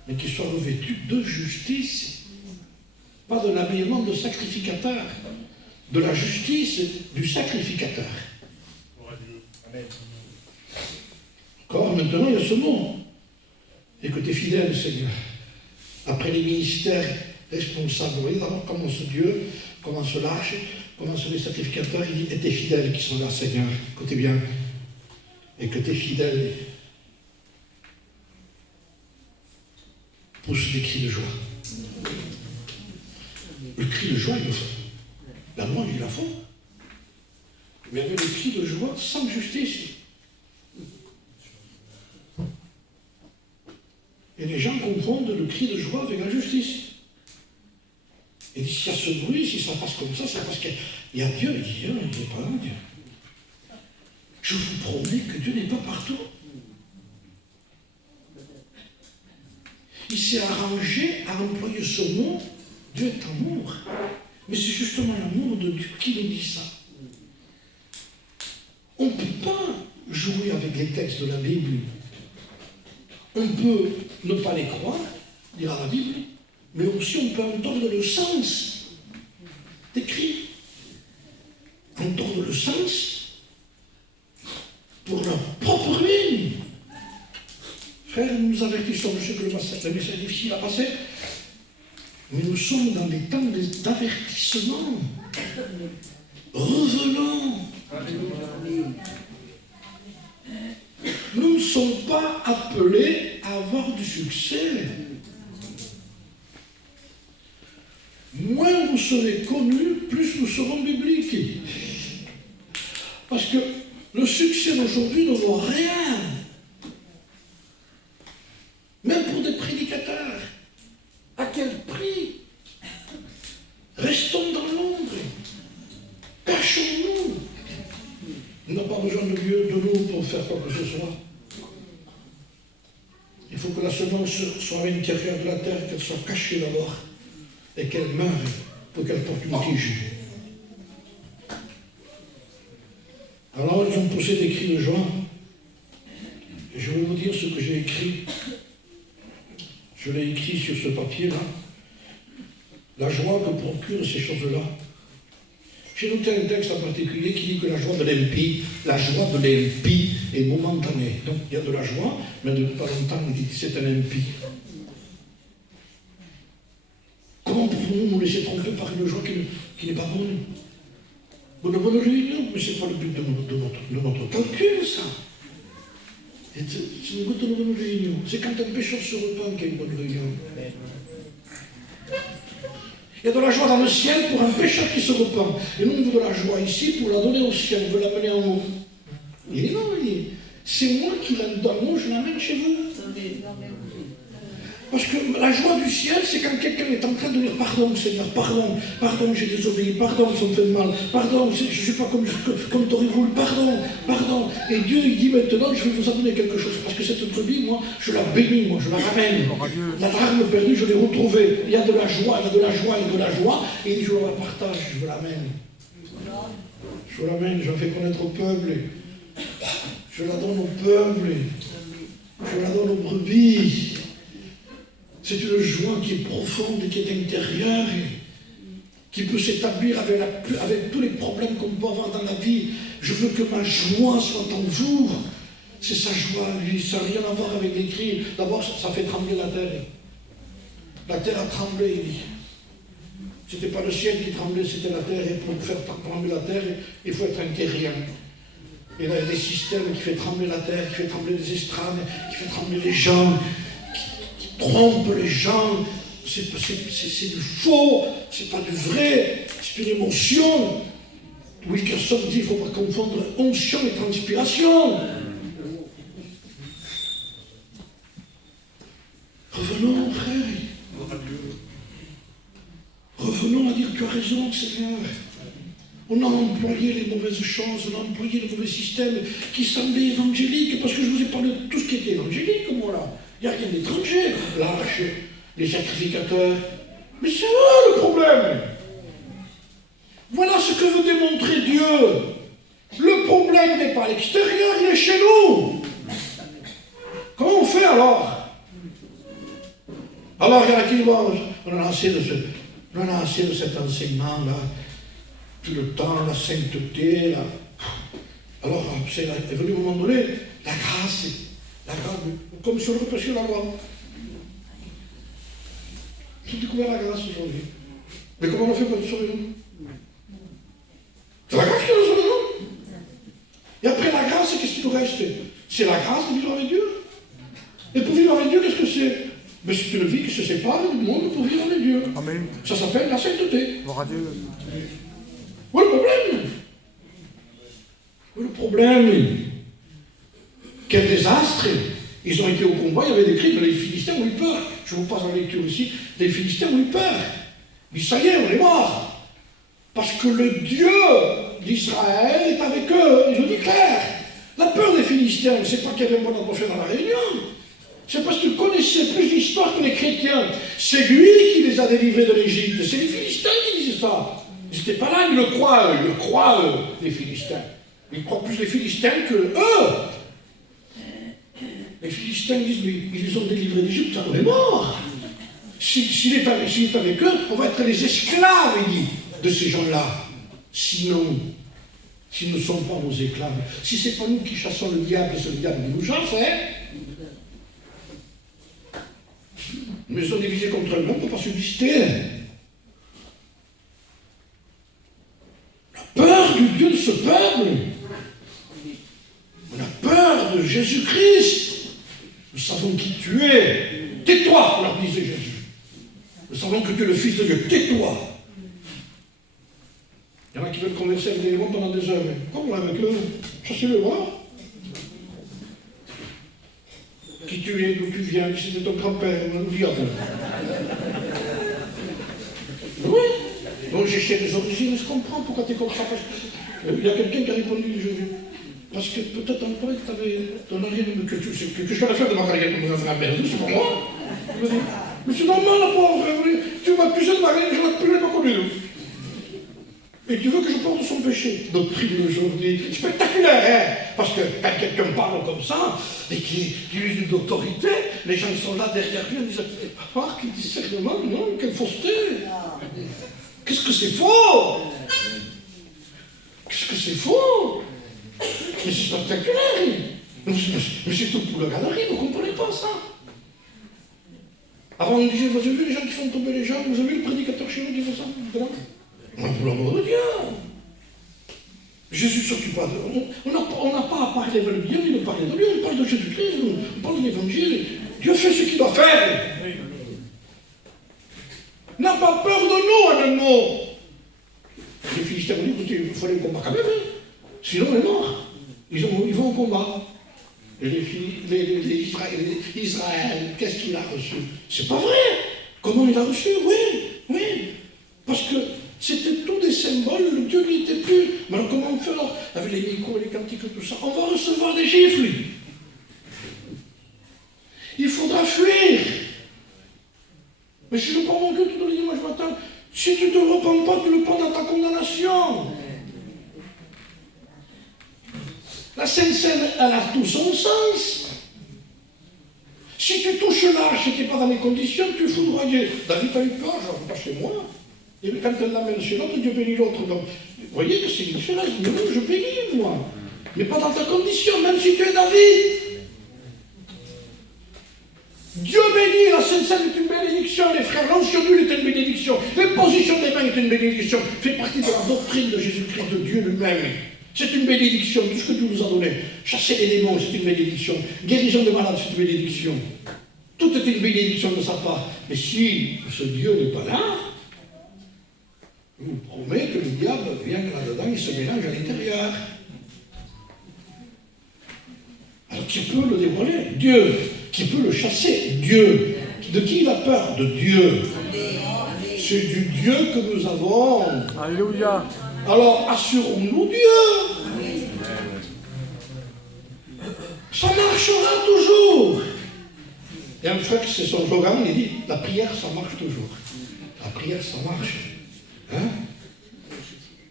mais qu'ils soient revêtus de justice, pas de l'habillement de sacrificateur, de la justice du sacrificateur. Encore maintenant, il y a ce mot. Et que tu es fidèle, Seigneur. Après les ministères responsables, vous voyez d'abord commence Dieu, commence l'arche, commence les sacrificateurs, il dit, et tes fidèles qui sont là, Seigneur, écoutez bien, et que tes fidèles poussent des cris de joie. Le cri de joie, il le faut. La loi, il la faut. Mais avec le cri de joie sans justice. Et les gens confondent le cri de joie avec la justice. Et s'il y a ce bruit, si ça passe comme ça, c'est parce qu'il y a Dieu. Il dit, il n'est pas là, Dieu. Je vous promets que Dieu n'est pas partout. Il s'est arrangé à employer ce mot, Dieu est amour. Mais c'est justement l'amour de Dieu qui nous dit ça. On ne peut pas jouer avec les textes de la Bible. On peut ne pas les croire, dire à la Bible, mais aussi on peut entendre le sens des cris. Entendre le sens pour leur propre ruine. Frère, nous nous avertissons, je sais que le message est difficile à passer, mais nous sommes dans des temps d'avertissement. Revenons. Nous ne sommes pas appelés à avoir du succès. Moins vous serez connus, plus nous serons bibliques. Parce que le succès d'aujourd'hui ne vaut rien. Même pour des prédicateurs. À quel prix? Restons dans l'ombre. Cachons-nous. On n'a pas besoin de Dieu, de nous, pour faire quoi que ce soit. Il faut que la semence soit à l'intérieur de la terre, qu'elle soit cachée d'abord, et qu'elle meure pour qu'elle porte une tige. Alors ils ont poussé des cris de joie. Et je vais vous dire ce que j'ai écrit. Je l'ai écrit sur ce papier-là. La joie que procurent ces choses-là. J'ai noté un texte en particulier qui dit que la joie de l'impie est momentanée. Donc il y a de la joie, mais depuis pas longtemps on dit que c'est un impie. Comment pouvons-nous nous laisser tromper par une joie qui n'est pas bonne? Une bonne réunion, mais ce n'est pas le but de notre calcul, ça. C'est le but de une bonne réunion. C'est quand un pécheur se repent qu'il y a une bonne réunion. Il y a de la joie dans le ciel pour un pécheur qui se repent. Et nous, on veut de la joie ici pour la donner au ciel. On veut l'amener en haut. Il dit non, c'est moi qui la donne. Moi, je l'amène chez vous. Parce que la joie du ciel, c'est quand quelqu'un est en train de dire pardon, Seigneur, pardon, j'ai désobéi, pardon, ça me fait mal, pardon, je ne suis pas comme tu aurais voulu, pardon. Et Dieu, il dit maintenant, je vais vous amener quelque chose. Parce que cette brebis, moi, je la bénis, moi, je la ramène. La drachme perdue, je l'ai retrouvée. Il y a de la joie. Et il dit, je la partage, je l'amène. Je l'amène, je la fais connaître au peuple. Je la donne au peuple. Je la donne aux brebis. C'est une joie qui est profonde, qui est intérieure, qui peut s'établir avec tous les problèmes qu'on peut avoir dans la vie. Je veux que ma joie soit en vous. C'est sa joie, lui. Ça n'a rien à voir avec les cris. D'abord, ça fait trembler la terre. La terre a tremblé, il dit. Ce n'était pas le ciel qui tremblait, c'était la terre. Et pour faire trembler la terre, il faut être un terrien. Et là, il y a des systèmes qui font trembler la terre, qui font trembler les estrades, qui font trembler les gens, qui trompent les gens. C'est du faux, c'est pas du vrai, c'est une émotion. Wilkerson dit qu'il ne faut pas confondre onction et transpiration. Revenons, frère. Revenons à dire tu as raison, Seigneur. On a employé les mauvaises choses, on a employé le mauvais système qui semblait évangélique, parce que je vous ai parlé de tout ce qui était évangélique, moi là. Il n'y a rien d'étranger. L'arche, les sacrificateurs. Mais c'est eux le problème. Voilà ce que veut démontrer Dieu. Le problème n'est pas à l'extérieur, il est chez nous. Comment on fait alors? Alors il y en a qui disent, on a assez de cet enseignement-là. Tout le temps, la sainteté, là. Alors, est venu à un moment donné, la grâce, comme si on repêchait la loi. J'ai découvert la grâce aujourd'hui. Mais comment on fait pour être sauver nous? C'est la grâce qui nous sauve nous. Et après la grâce, qu'est-ce qui nous reste? C'est la grâce de vivre avec Dieu. Et pour vivre avec Dieu, qu'est-ce que c'est? Mais c'est une vie qui se sépare du monde pour vivre avec Dieu. Amen. Ça s'appelle la sainteté. Gloire à Dieu. Où est le problème? Où est le problème? Quel désastre! Ils ont été au combat, il y avait des cris, mais les Philistins ont eu peur. Je vous passe en lecture ici. Les Philistins ont eu peur. Mais ça y est, on est mort. Parce que le Dieu d'Israël est avec eux. Il le dit clair. La peur des Philistins, c'est pas qu'il y avait une bonne atmosphère dans la réunion. C'est parce qu'ils connaissaient plus l'histoire que les chrétiens. C'est lui qui les a délivrés de l'Égypte. C'est les Philistins qui disaient ça. Ils n'étaient pas là, ils le croient, eux, les Philistins. Ils croient plus les Philistins que eux. Les Philistins disent, mais ils les ont délivrés d'Égypte, ça on est mort. S'il est avec eux, on va être les esclaves, il dit, de ces gens-là. Sinon, s'ils ne sont pas nos esclaves, si ce n'est pas nous qui chassons le diable, c'est le diable qui nous chasse, hein. Mais ils sont divisés contre eux-mêmes, on ne peut pas subsister. On a peur du Dieu de ce peuple. On a peur de Jésus-Christ. Nous savons qui tu es. Tais-toi, leur disait Jésus. Nous savons que tu es le Fils de Dieu. Tais-toi. Il y en a qui veulent converser avec des démons pendant des heures. Comme avec eux, chassez-le voir. Qui tu es, d'où tu viens, qui c'était ton grand-père, on nous dit oui. Donc j'ai cherché les origines, je comprends pourquoi tu es comme ça. Il y a quelqu'un qui a répondu, parce que peut-être en toi, tu avais ton arrière, que je vais faire de ma carrière comme un grand-père, c'est pour moi. Mais c'est normal, la pauvre, tu m'as accusé de mariage, je ne l'ai pas connu. Et tu veux que je porte son péché? Doctrine d'aujourd'hui, spectaculaire, hein? Parce que quand quelqu'un parle comme ça, et qui use une autorité, les gens qui sont là derrière lui, ils disent, ah, quel discernement, non, quelle fausseté! Qu'est-ce que c'est faux? Qu'est-ce que c'est faux? Mais c'est spectaculaire! Mais c'est tout pour la galerie, vous ne comprenez pas ça? Avant, on disait, vous avez vu les gens qui font tomber les gens? Vous avez vu le prédicateur chez nous qui fait ça? Pour l'amour de Dieu! Jésus ne s'occupe pas de... On n'a pas à parler de Dieu, ni de parler de lui, on parle de Jésus-Christ, on parle de l'Évangile. Dieu fait ce qu'il doit faire. N'a pas peur de nous, un mot. Les Philistins ont dit, écoutez, il fallait le combat quand même, hein. Sinon on est mort. Ils vont au combat. Et Israël, qu'est-ce qu'il a reçu? C'est pas vrai. Comment il a reçu? Oui. Parce que c'était tous des symboles, le Dieu n'y était plus. Mais alors comment on fait alors? Avec les micros, les cantiques, tout ça, on va recevoir des gifles. Il faudra fuir. Mais si je prends mon culte tous les dimanches matin, si tu ne te repens pas, tu le prends dans ta condamnation. La Sainte Seine, elle a tout son sens. Si tu touches l'arche et tu n'es pas dans les conditions, tu es foudroyé. David a eu peur, je ne rentre pas chez moi. Et quand elle l'amène chez l'autre, Dieu bénit l'autre. Donc, vous voyez que c'est une chose, je bénis, moi. Mais pas dans ta condition, même si tu es David. Dieu bénit, la Sainte Seine est une bénédiction, les frères. L'onction d'huile est une bénédiction. L'imposition des mains est une bénédiction. Fait partie de la doctrine de Jésus-Christ, de Dieu lui-même. C'est une bénédiction, tout ce que Dieu nous a donné. Chasser les démons, c'est une bénédiction. Guérison des malades, c'est une bénédiction. Tout est une bénédiction de sa part. Mais si ce Dieu n'est pas là, je vous promets que le diable vient là-dedans et se mélange à l'intérieur. Alors qui peut le dévoiler? Dieu. Qui peut le chasser? Dieu. De qui il a peur? De Dieu. C'est du Dieu que nous avons. Alléluia. Alors assurons-nous Dieu. Ça marchera toujours. Et en fait, c'est son slogan, il dit, la prière, ça marche toujours. La prière, ça marche. Hein?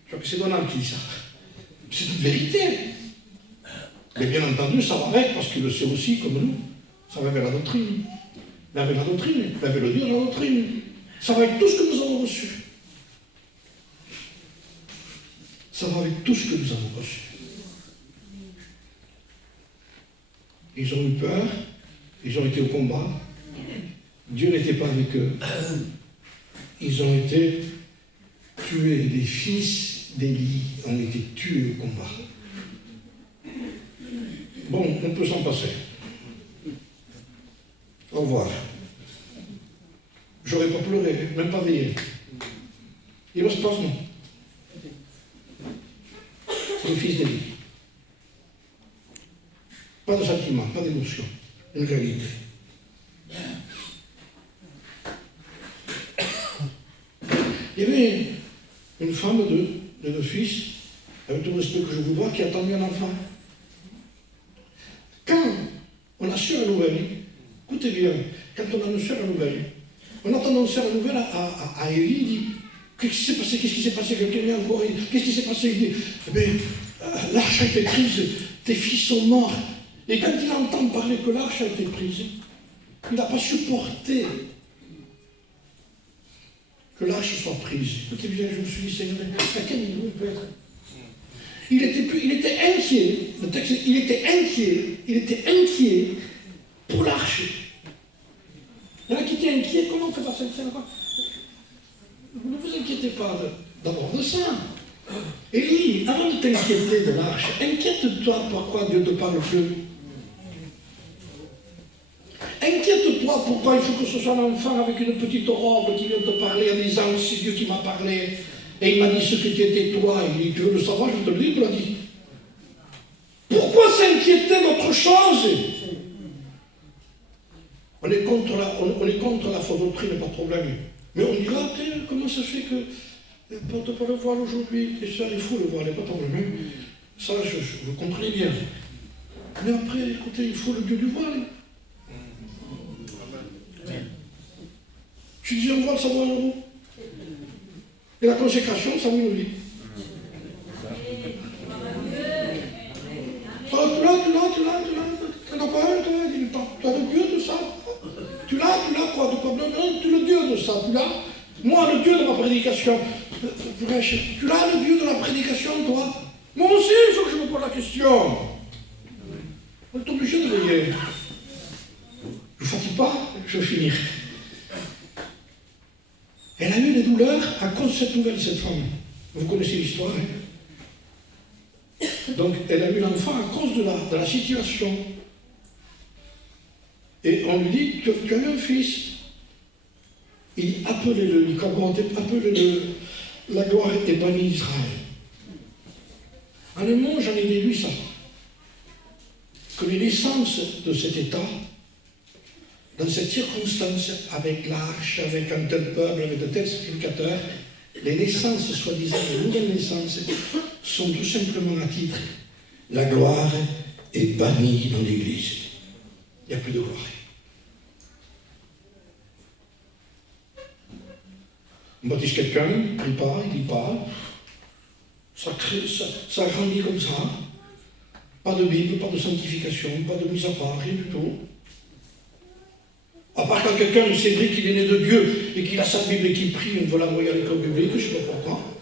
Je crois que c'est Donald qui dit ça. C'est une vérité. Mais bien entendu, ça va avec, parce qu'il le sait aussi, comme nous. Ça va avec la doctrine. Mais avec la doctrine, mais avec le Dieu de la doctrine. Ça va avec tout ce que nous avons reçu. Ça va avec tout ce que nous avons reçu. Ils ont eu peur, ils ont été au combat. Dieu n'était pas avec eux. Ils ont été tués. Les fils d'Élie ont été tués au combat. Bon, on peut s'en passer. Au revoir. J'aurais pas pleuré, même pas veillé. Il va se passer, non. C'est le fils d'Élie. Pas de sentiment, pas d'émotion. Une réalité. Il y avait une femme de 2 fils, avec tout le respect que je vous vois, qui attendait un enfant. Quand on a su la nouvelle, écoutez bien, quand on a su la nouvelle, on a annoncé la nouvelle à Élie, il dit, qu'est-ce qui s'est passé? Qu'est-ce qui s'est passé? Quelqu'un vient encore, qu'est-ce qui s'est passé? Il dit, eh bien, l'arche a été prise, tes fils sont morts. Et quand il entend parler que l'arche a été prise, il n'a pas supporté que l'arche soit prise. Écoutez bien, je me suis dit, Seigneur, à quel niveau il peut être? Il était inquiet, le texte, il était inquiet pour l'arche. Il y en a qui étaient inquiets, comment on fait passer ça? Ne vous inquiétez pas d'abord de ça. Élie, avant de t'inquiéter de l'arche, inquiète-toi pourquoi Dieu ne te parle plus. Inquiète-toi pourquoi il faut que ce soit un enfant avec une petite robe qui vient te parler en disant c'est Dieu qui m'a parlé et il m'a dit ce que tu étais toi. Il dit tu veux le savoir, je te le dis, il me l'a dit. Pourquoi s'inquiéter d'autre chose? On est contre la fausse doctrine, pas de problème. Mais on dira, comment ça fait que porte pas le voile aujourd'hui? Et ça, il faut le voile, pas de problème. Ça, vous comprenez bien. Mais après, écoutez, il faut le Dieu du voile. Je dis un voile, ça vaut 1 euro. Et la consécration, ça vaut 1 vie. toi, tu as le Dieu de ça. Tu l'as quoi? Tu le Dieu de ça, tu l'as. Moi, le Dieu de ma prédication. Tu l'as le Dieu de la prédication, toi? Moi aussi, il faut que je me pose la question. On est obligé de veiller. Je ne fatigue pas, je vais finir. Elle a eu des douleurs à cause de cette nouvelle, cette femme. Vous connaissez l'histoire, hein? Donc, elle a eu l'enfant à cause de la situation. Et on lui dit, tu as eu un fils. Il appelait-le, appelait-le, la gloire est bannie d'Israël. En un mot, j'en ai déduit ça. Que les naissances de cet état, dans cette circonstance, avec l'arche, avec un tel peuple, avec de tels sacrificateurs, les naissances, soi-disant, les nouvelles naissances, sont tout simplement à titre. La gloire est bannie dans l'Église. Il n'y a plus de gloire. On baptise quelqu'un, il dit pas, ça grandit comme ça. Pas de Bible, pas de sanctification, pas de mise à part, rien du tout. À part quand quelqu'un, c'est vrai qu'il est né de Dieu et qu'il a sa Bible et qu'il prie, on veut l'envoyer à l'école biblique, je ne sais pas pourquoi.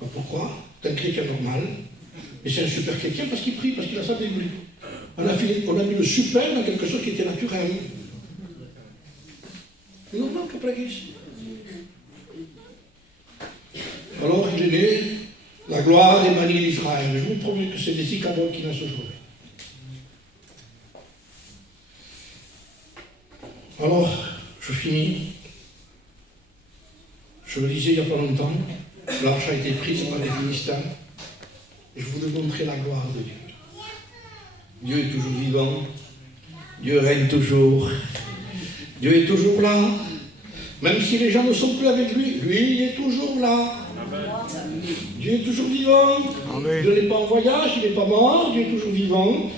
Pas pourquoi, c'est un chrétien normal. Mais c'est un super chrétien parce qu'il prie, parce qu'il a sa Bible. On a mis le super dans quelque chose qui était naturel. C'est normal que plaguisse. Alors il est né, la gloire est bannie d'Israël. Je vous promets que c'est des icabos qui naissent aujourd'hui. Alors, je finis. Je le disais il n'y a pas longtemps, l'arche a été prise par les Philistins. Et je voudrais montrer la gloire de Dieu. Dieu est toujours vivant. Dieu règne toujours. Dieu est toujours là. Même si les gens ne sont plus avec lui, lui, il est toujours là. Dieu est toujours vivant. Amen. Dieu n'est pas en voyage, il n'est pas mort, Dieu est toujours vivant.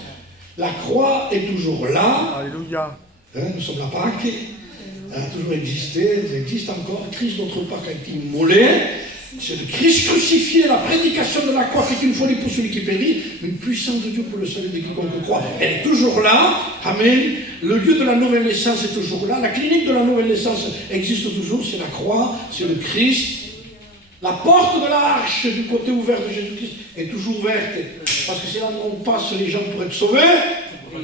La croix est toujours là. Alléluia. Nous sommes la Pâque. Elle a toujours existé, elle existe encore. Christ, notre Pâque, a été immolé. C'est le Christ crucifié, la prédication de la croix qui est une folie pour celui qui périt, une puissance de Dieu pour le salut de quiconque croit. Elle est toujours là. Amen. Le lieu de la nouvelle naissance est toujours là. La clinique de la nouvelle naissance existe toujours. C'est la croix, c'est le Christ. La porte de l'arche du côté ouvert de Jésus-Christ est toujours ouverte. Parce que c'est là où on passe les gens pour être sauvés. Il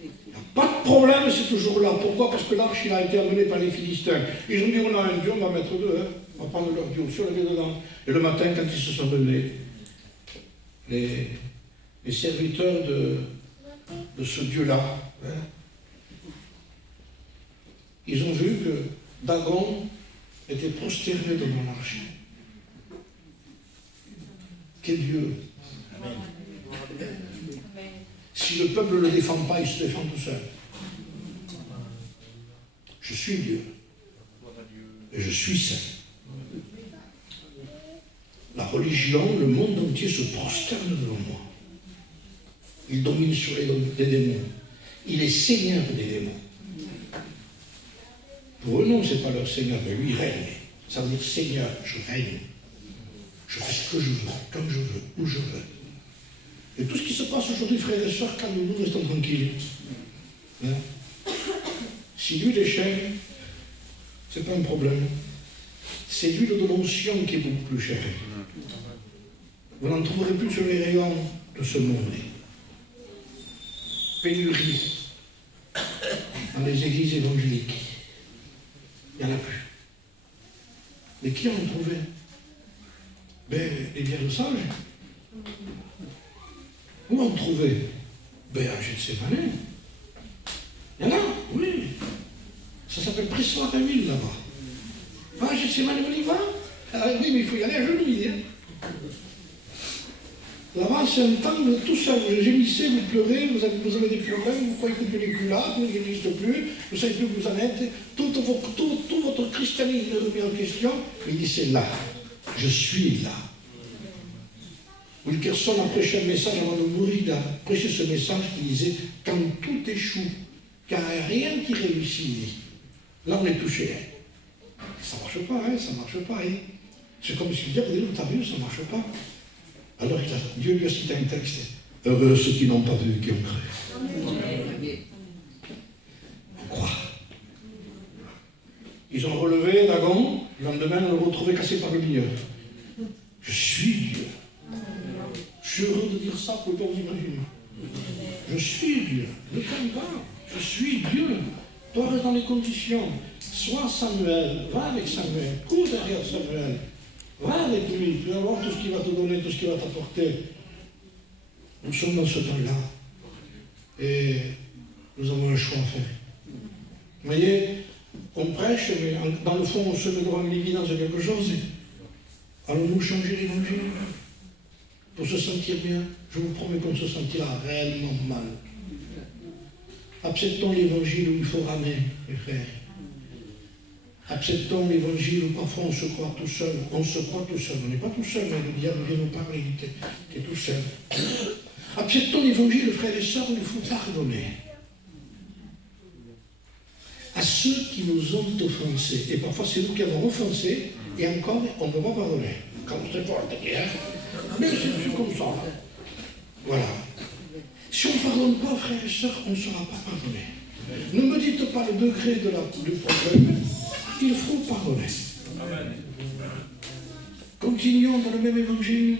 n'y a pas de problème, c'est toujours là. Pourquoi? Parce que l'arche il a été amené par les Philistins. Ils ont dit on a un Dieu, on va mettre deux. On va prendre leur Dieu, on se lever dedans. Et le matin, quand ils se sont levés, les serviteurs de ce Dieu-là, ils ont vu que Dagon était prosterné devant l'arche. Quel Dieu! Amen. Si le peuple ne le défend pas, il se défend tout seul. Je suis Dieu. Et je suis saint. La religion, le monde entier se prosterne devant moi. Il domine sur les démons. Il est seigneur des démons. Pour eux, non, ce n'est pas leur Seigneur, mais lui, il règne. Ça veut dire Seigneur, je règne. Je fais ce que je veux, quand je veux, où je veux. Et tout ce qui se passe aujourd'hui, frères et sœurs, calmez-nous, restons tranquilles. Hein? Si l'huile est chère, ce n'est pas un problème. C'est l'huile de l'onction qui est beaucoup plus chère. Vous n'en trouverez plus sur les rayons de ce monde. Pénurie dans les églises évangéliques. Il n'y en a plus. Mais qui en ont trouvé? Ben, les bières sages. Où en trouver? Ben, à Gethsémane. Il y en a, oui. Ça s'appelle pressoir à huile là-bas. Ah, Gethsémane, on y va? Ah, oui, mais il faut y aller à genoux. Hein. Là-bas, c'est un temps de tout seul. Vous gémissez, vous pleurez, vous avez des problèmes, vous croyez que Dieu n'est plus là, que Dieu n'existe plus, vous ne savez plus où vous en êtes. Tout votre christianisme est remis en question. Il dit, c'est là. Je suis là. Wilkerson a prêché un message avant de mourir. Il a prêché ce message qui disait, quand tout échoue, car il n'y a rien qui réussit. Là, on est touché. Ça ne marche pas, hein, ça ne marche pas. Hein. C'est comme si le diable disait, t'as vu, ça ne marche pas. Alors Dieu lui a cité un texte. Heureux ceux qui n'ont pas vu et qui ont cru. Quoi? Ils ont relevé Dagon, le lendemain, on le retrouvait cassé par le milieu. Je suis Dieu. Je suis heureux de dire ça, vous pouvez pas vous imaginer. Je suis Dieu. Ne crains pas. Je suis Dieu. Toi, reste dans les conditions. Sois Samuel. Va avec Samuel. Cours derrière Samuel. Va avec lui. Tu vas voir tout ce qu'il va te donner, tout ce qu'il va t'apporter. Nous sommes dans ce temps-là. Et nous avons un choix à faire. Vous voyez, on prêche, mais dans le fond, on se met devant l'évidence de quelque chose. Allons-nous changer l'évangile pour se sentir bien? Je vous promets qu'on se sentira réellement mal. Acceptons l'évangile où il faut ramer, les frères. Acceptons l'évangile où parfois on se croit tout seul. On se croit tout seul. On n'est pas tout seul, mais le diable vient nous parler. Tu es tout seul. Acceptons l'évangile, frères et sœurs, où il faut pardonner à ceux qui nous ont offensés. Et parfois, c'est nous qui avons offensé, et encore, on ne peut pas pardonner. Quand c'est pas attaqué, hein? Mais c'est comme ça. Voilà. Si on ne pardonne pas, frères et sœurs, on ne sera pas pardonné. Ne me dites pas le degré du problème. Il faut pardonner. Amen. Continuons dans le même évangile.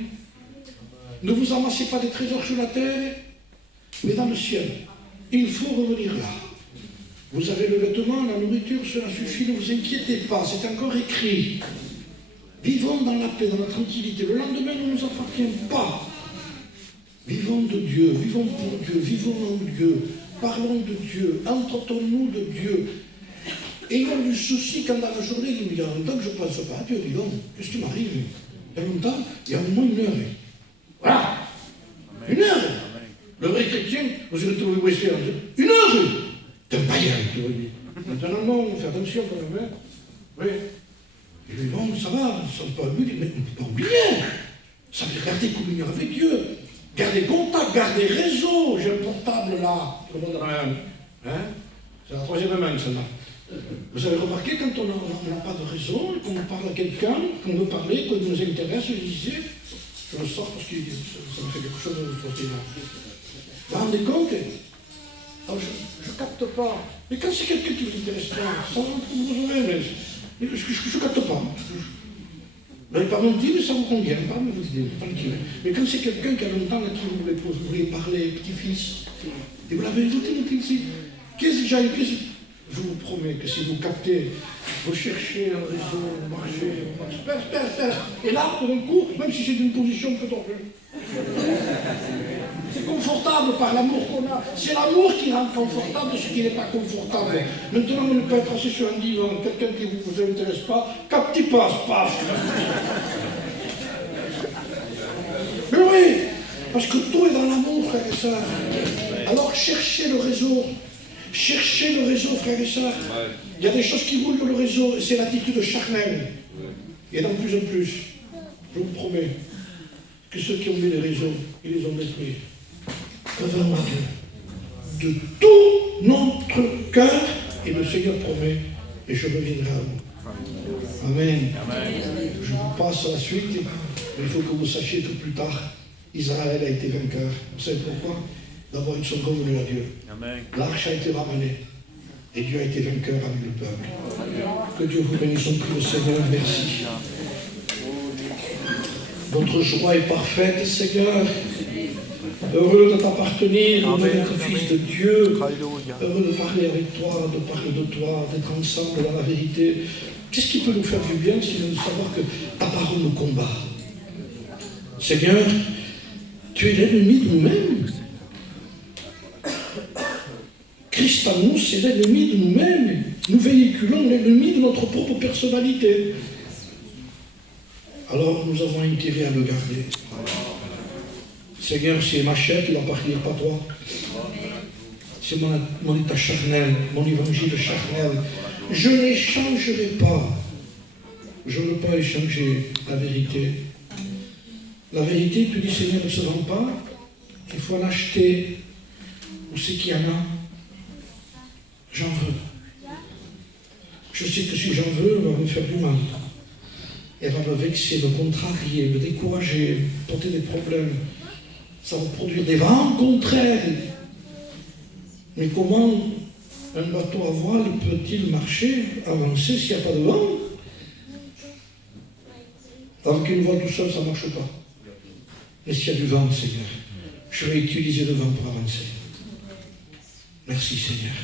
Ne vous amassez pas des trésors sur la terre, mais dans le ciel. Il faut revenir là. Vous avez le vêtement, la nourriture, cela suffit, ne vous inquiétez pas, c'est encore écrit. Vivons dans la paix, dans la tranquillité. Le lendemain ne nous appartient pas. Vivons de Dieu, vivons pour Dieu, vivons en Dieu, parlons de Dieu, entendons-nous de Dieu. Ayons du souci quand dans la journée, il y a longtemps que je ne pense pas à Dieu, dis donc, qu'est-ce qui m'arrive? Il y a longtemps, il y a au moins 1 heure. Voilà, 1 heure. Le vrai chrétien, vous allez trouver où c'est 1 heure. T'es un païen, tu vois. Maintenant, non, fais attention quand même. Oui. Je dis, bon, ça va, ils ne sont pas oubliés, mais on ne peut pas oublier. Ça veut dire garder communion avec Dieu. Garder contact, garder réseau. J'ai un portable là, tout le monde a la même. Hein? C'est la 3e main, celle-là. Vous avez remarqué, quand on n'a pas de réseau, et qu'on parle à quelqu'un, qu'on veut parler, qu'on nous intéresse, je disais, je le sors parce que ça me fait quelque chose de fortement. Vous vous rendez compte? Alors je ne capte pas. Mais quand c'est quelqu'un qui ne vous intéresse pas, ça vous aurez, mais je ne capte pas. Vous n'avez pas menti, mais ça vous convient, pas me dire, tranquille. Mais quand c'est quelqu'un qui a longtemps à qui vous voulez parler, petit-fils, et vous l'avez écouté, ici, je vous promets que si vous captez, vous cherchez un réseau, vous marchez, et là, pour un coup, même si c'est d'une position peu tordue, c'est confortable par l'amour qu'on a. C'est l'amour qui rend confortable ce qui n'est pas confortable. Maintenant, on ne peut être assis sur un divan, quelqu'un qui ne vous intéresse pas, cap qui passe, paf. Mais oui, parce que tout est dans l'amour, frères et sœurs. Alors cherchez le réseau. Cherchez le réseau, frères et sœurs. Il y a des choses qui roulent dans le réseau, et c'est l'attitude charnelle. Et de plus en plus, je vous promets que ceux qui ont mis les réseaux, ils les ont détruits. Revenons à Dieu. De tout notre cœur, et le Seigneur promet, et je reviendrai à vous. Amen. Je vous passe à la suite, mais il faut que vous sachiez que plus tard, Israël a été vainqueur. Vous savez pourquoi? D'abord, ils sont revenus à Dieu. L'arche a été ramenée. Et Dieu a été vainqueur avec le peuple. Que Dieu vous bénisse, on prie le Seigneur. Merci. Votre joie est parfaite, Seigneur. Heureux de t'appartenir, d'être fils de Dieu. Heureux de parler avec toi, de parler de toi, d'être ensemble dans la vérité. Qu'est-ce qui peut nous faire du bien, sinon de savoir que ta parole nous combat? Seigneur, tu es l'ennemi de nous-mêmes. Christ en nous, c'est l'ennemi de nous-mêmes. Nous véhiculons l'ennemi de notre propre personnalité. Alors nous avons intérêt à le garder. Seigneur, c'est ma chair qui va partir, pas toi. C'est mon état charnel, mon évangile charnel. Je n'échangerai pas. Je ne veux pas échanger la vérité. La vérité, tu dis, Seigneur, ne se vend pas. Il faut en acheter. Où c'est qu'il y en a? J'en veux. Je sais que si j'en veux, elle va me faire du mal. Elle va me vexer, me contrarier, me décourager, porter des problèmes. Ça va produire des vents contraires. Mais comment un bateau à voile peut-il marcher, avancer s'il n'y a pas de vent? Avec une voile tout seul, ça ne marche pas. Mais s'il y a du vent, Seigneur, je vais utiliser le vent pour avancer. Merci, Seigneur.